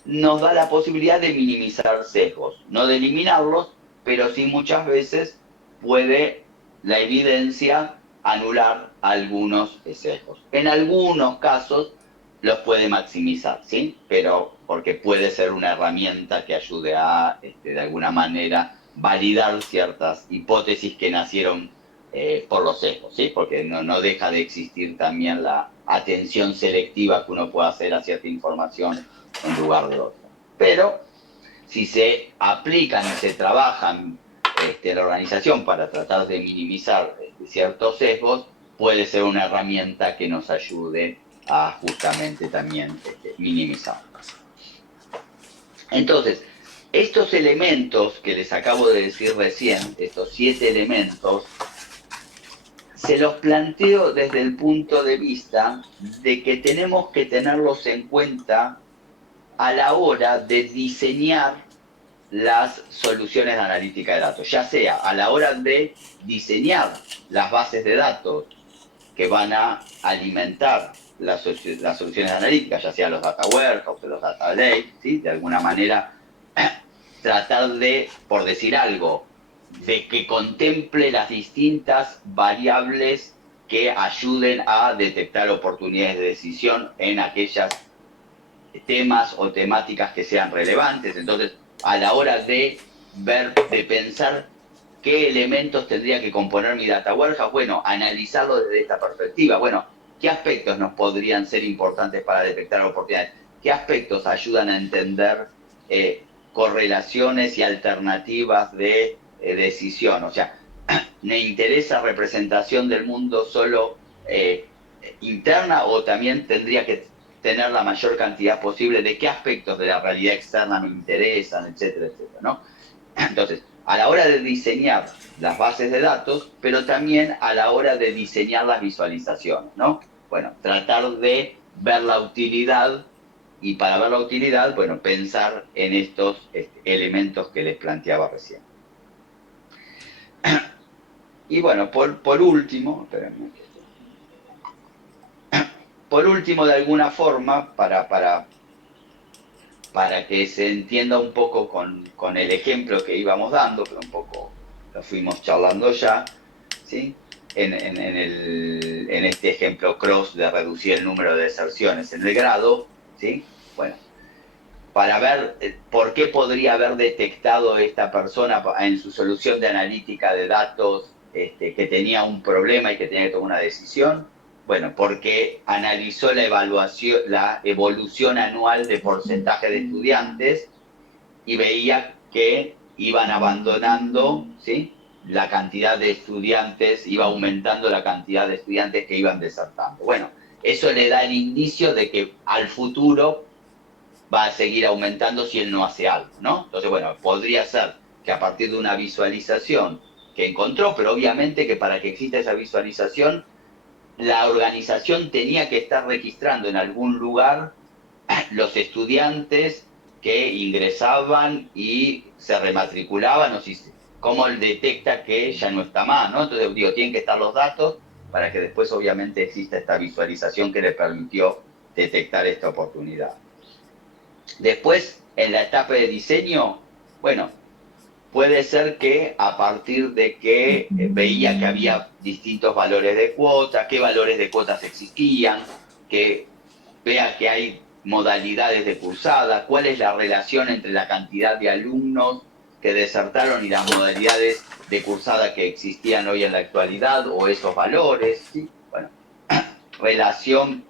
nos da la posibilidad de minimizar sesgos, no de eliminarlos, pero sí muchas veces puede la evidencia anular algunos sesgos. En algunos casos los puede maximizar, ¿sí? Pero porque puede ser una herramienta que ayude a, de alguna manera, validar ciertas hipótesis que nacieron por los sesgos, ¿sí? Porque no deja de existir también la atención selectiva que uno puede hacer a cierta información en lugar de otra. Pero si se aplican y se trabajan la organización para tratar de minimizar ciertos sesgos, puede ser una herramienta que nos ayude a justamente también minimizarlos. Entonces, estos elementos que les acabo de decir recién, estos 7 elementos, se los planteo desde el punto de vista de que tenemos que tenerlos en cuenta a la hora de diseñar las soluciones de analítica de datos, ya sea a la hora de diseñar las bases de datos que van a alimentar las soluciones analíticas, ya sea los data warehouse o los data lakes, ¿sí? De alguna manera tratar de, por decir algo, de que contemple las distintas variables que ayuden a detectar oportunidades de decisión en aquellas temas o temáticas que sean relevantes. Entonces, a la hora de ver, de pensar qué elementos tendría que componer mi data warehouse, bueno, analizarlo desde esta perspectiva. Bueno, ¿qué aspectos nos podrían ser importantes para detectar oportunidades? ¿Qué aspectos ayudan a entender correlaciones y alternativas de decisión? O sea, ¿me interesa representación del mundo solo interna o también tendría que tener la mayor cantidad posible de qué aspectos de la realidad externa me interesan, etcétera, etcétera, ¿no? Entonces, a la hora de diseñar las bases de datos, pero también a la hora de diseñar las visualizaciones, ¿no? Bueno, tratar de ver la utilidad y para ver la utilidad, bueno, pensar en estos elementos que les planteaba recién. Y bueno, por último, espérenme. Por último, de alguna forma, para que se entienda un poco con el ejemplo que íbamos dando, pero un poco lo fuimos charlando ya, ¿sí? En este ejemplo cross de reducir el número de deserciones en el grado, ¿sí? Bueno, para ver por qué podría haber detectado esta persona en su solución de analítica de datos que tenía un problema y que tenía que tomar una decisión. Bueno, porque analizó la evolución anual de porcentaje de estudiantes y veía que iban abandonando, ¿sí? La cantidad de estudiantes, iba aumentando la cantidad de estudiantes que iban desertando. Bueno, eso le da el indicio de que al futuro va a seguir aumentando si él no hace algo, ¿no? Entonces, bueno, podría ser que a partir de una visualización que encontró, pero obviamente que para que exista esa visualización, la organización tenía que estar registrando en algún lugar los estudiantes que ingresaban y se rematriculaban, o si, cómo él detecta que ya no está más, ¿no? Entonces, digo, tienen que estar los datos para que después obviamente exista esta visualización que le permitió detectar esta oportunidad. Después, en la etapa de diseño, bueno, puede ser que a partir de que veía que había distintos valores de cuotas, qué valores de cuotas existían, que vea que hay modalidades de cursada, cuál es la relación entre la cantidad de alumnos que desertaron y las modalidades de cursada que existían hoy en la actualidad, o esos valores, ¿sí? Bueno, relación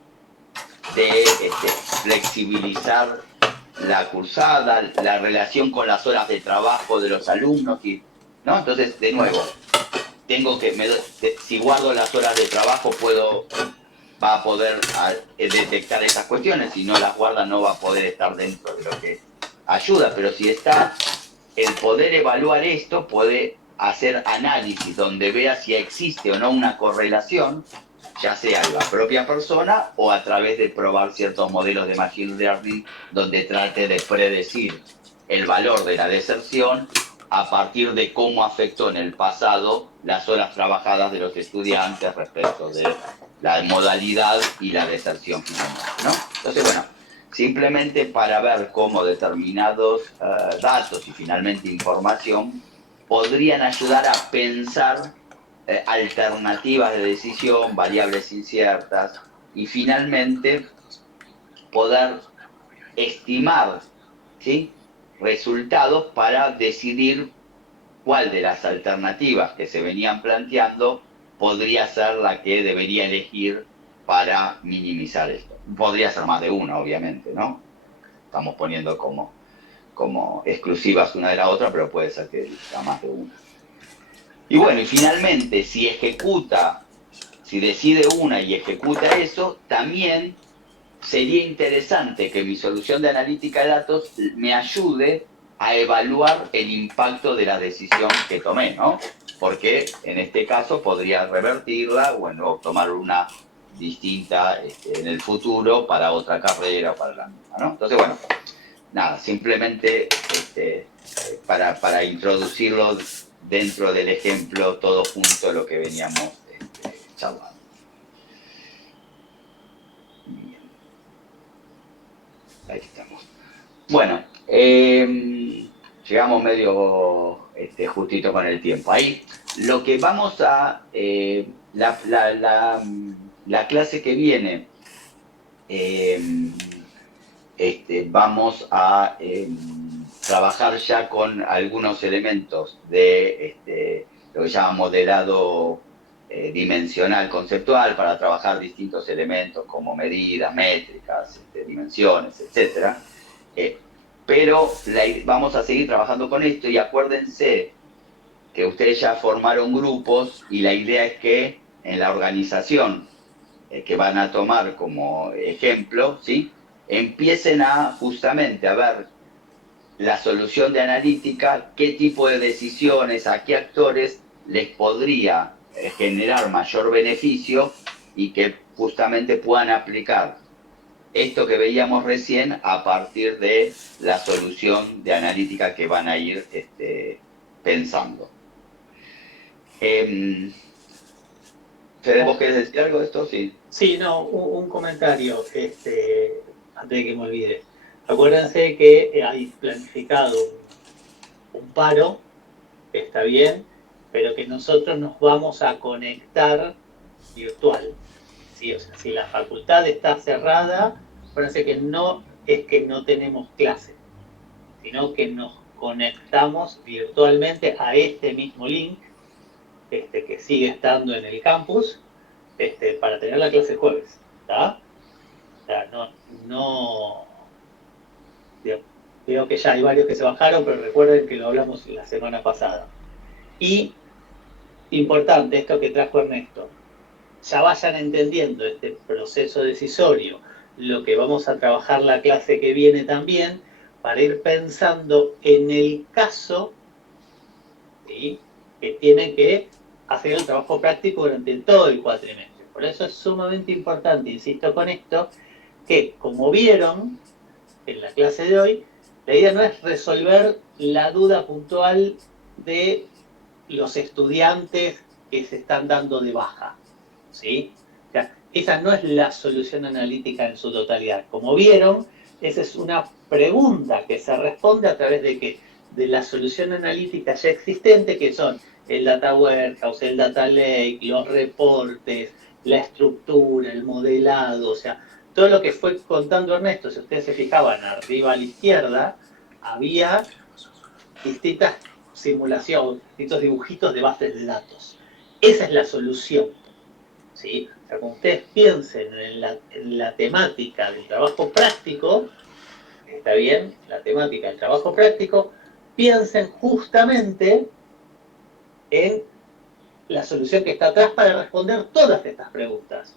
de flexibilizar la cursada, la relación con las horas de trabajo de los alumnos, ¿no? Entonces, de nuevo, si guardo las horas de trabajo va a poder detectar esas cuestiones, si no las guarda no va a poder estar dentro de lo que ayuda, pero si está, el poder evaluar esto puede hacer análisis donde vea si existe o no una correlación, ya sea en la propia persona o a través de probar ciertos modelos de machine learning donde trate de predecir el valor de la deserción a partir de cómo afectó en el pasado las horas trabajadas de los estudiantes respecto de la modalidad y la deserción finalmente, ¿no? Entonces, bueno, simplemente para ver cómo determinados datos y finalmente información podrían ayudar a pensar alternativas de decisión, variables inciertas y finalmente poder estimar, ¿sí?, resultados para decidir cuál de las alternativas que se venían planteando podría ser la que debería elegir para minimizar esto. Podría ser más de una, obviamente, ¿no? Estamos poniendo como exclusivas una de la otra, pero puede ser que sea más de una. Y bueno, y finalmente, si decide una y ejecuta eso, también sería interesante que mi solución de analítica de datos me ayude a evaluar el impacto de la decisión que tomé, ¿no? Porque en este caso podría revertirla o tomar una distinta en el futuro para otra carrera o para la misma, ¿no? Entonces, bueno, nada, simplemente para introducirlo dentro del ejemplo todo junto lo que veníamos charlando. Bien. Ahí estamos. Bueno, llegamos medio justito con el tiempo. Ahí lo que vamos a... la clase que viene vamos a trabajar ya con algunos elementos de lo que llamamos modelado dimensional conceptual para trabajar distintos elementos como medidas, métricas, dimensiones, etc. Pero vamos a seguir trabajando con esto y acuérdense que ustedes ya formaron grupos y la idea es que en la organización que van a tomar como ejemplo, ¿sí?, empiecen justamente a ver la solución de analítica, qué tipo de decisiones, a qué actores les podría generar mayor beneficio y que justamente puedan aplicar esto que veíamos recién a partir de la solución de analítica que van a ir pensando. Fede, ¿vos querés decir algo de esto? Sí. Sí, no, un comentario antes de que me olvide. Acuérdense que hay planificado un paro, que está bien, pero que nosotros nos vamos a conectar virtual. ¿Sí? O sea, si la facultad está cerrada, acuérdense que no es que no tenemos clase, sino que nos conectamos virtualmente a este mismo link, que sigue estando en el campus, para tener la clase jueves, ¿está? O sea, no veo que ya hay varios que se bajaron, pero recuerden que lo hablamos la semana pasada. Y, importante, esto que trajo Ernesto, ya vayan entendiendo este proceso decisorio, lo que vamos a trabajar la clase que viene también, para ir pensando en el caso, ¿sí?, que tienen que hacer el trabajo práctico durante todo el cuatrimestre. Por eso es sumamente importante, insisto con esto, que como vieron en la clase de hoy, la idea no es resolver la duda puntual de los estudiantes que se están dando de baja, ¿sí? O sea, esa no es la solución analítica en su totalidad. Como vieron, esa es una pregunta que se responde a través de ¿qué? De la solución analítica ya existente, que son el data warehouse, el data lake, los reportes, la estructura, el modelado, o sea, todo lo que fue contando Ernesto. Si ustedes se fijaban arriba a la izquierda, había distintas simulaciones, distintos dibujitos de bases de datos. Esa es la solución, ¿sí? O sea, cuando ustedes piensen en la temática del trabajo práctico, ¿está bien? La temática del trabajo práctico, piensen justamente en la solución que está atrás para responder todas estas preguntas.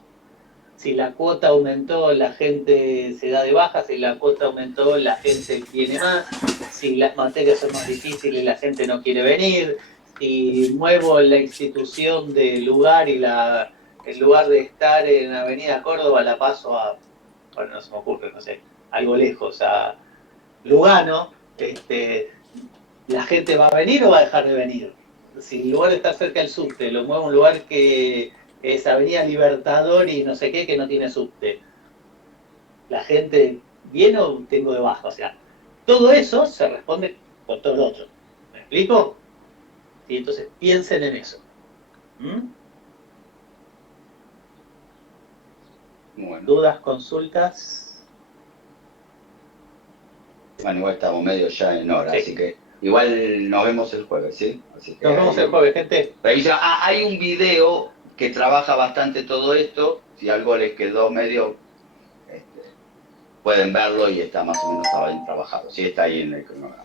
Si la cuota aumentó, la gente se da de baja, si la cuota aumentó, la gente viene más, si las materias son más difíciles, la gente no quiere venir, si muevo la institución del lugar y en lugar de estar en Avenida Córdoba la paso a, bueno, no se me ocurre, no sé, algo lejos, a Lugano, ¿la gente va a venir o va a dejar de venir? Si en lugar de estar cerca del subte, lo muevo a un lugar que es Avenida Libertador y no sé qué, que no tiene subte. ¿La gente viene o tengo de baja? O sea, todo eso se responde con todo lo otro. ¿Me explico? Y entonces piensen en eso. Bueno, ¿Dudas, consultas? bueno, igual estamos medio ya en hora, Sí. así que igual nos vemos el jueves, ¿sí? Así que Nos vemos el jueves, gente. hay un video que trabaja bastante todo esto, si algo les quedó medio, pueden verlo y está más o menos está bien trabajado, sí está ahí en el cronograma.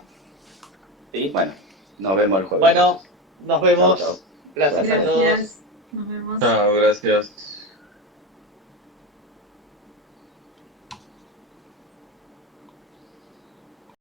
¿Sí? Bueno, nos vemos el jueves. Bueno, nos vemos. Chau, chau. Gracias a todos. Gracias. Nos vemos. Gracias.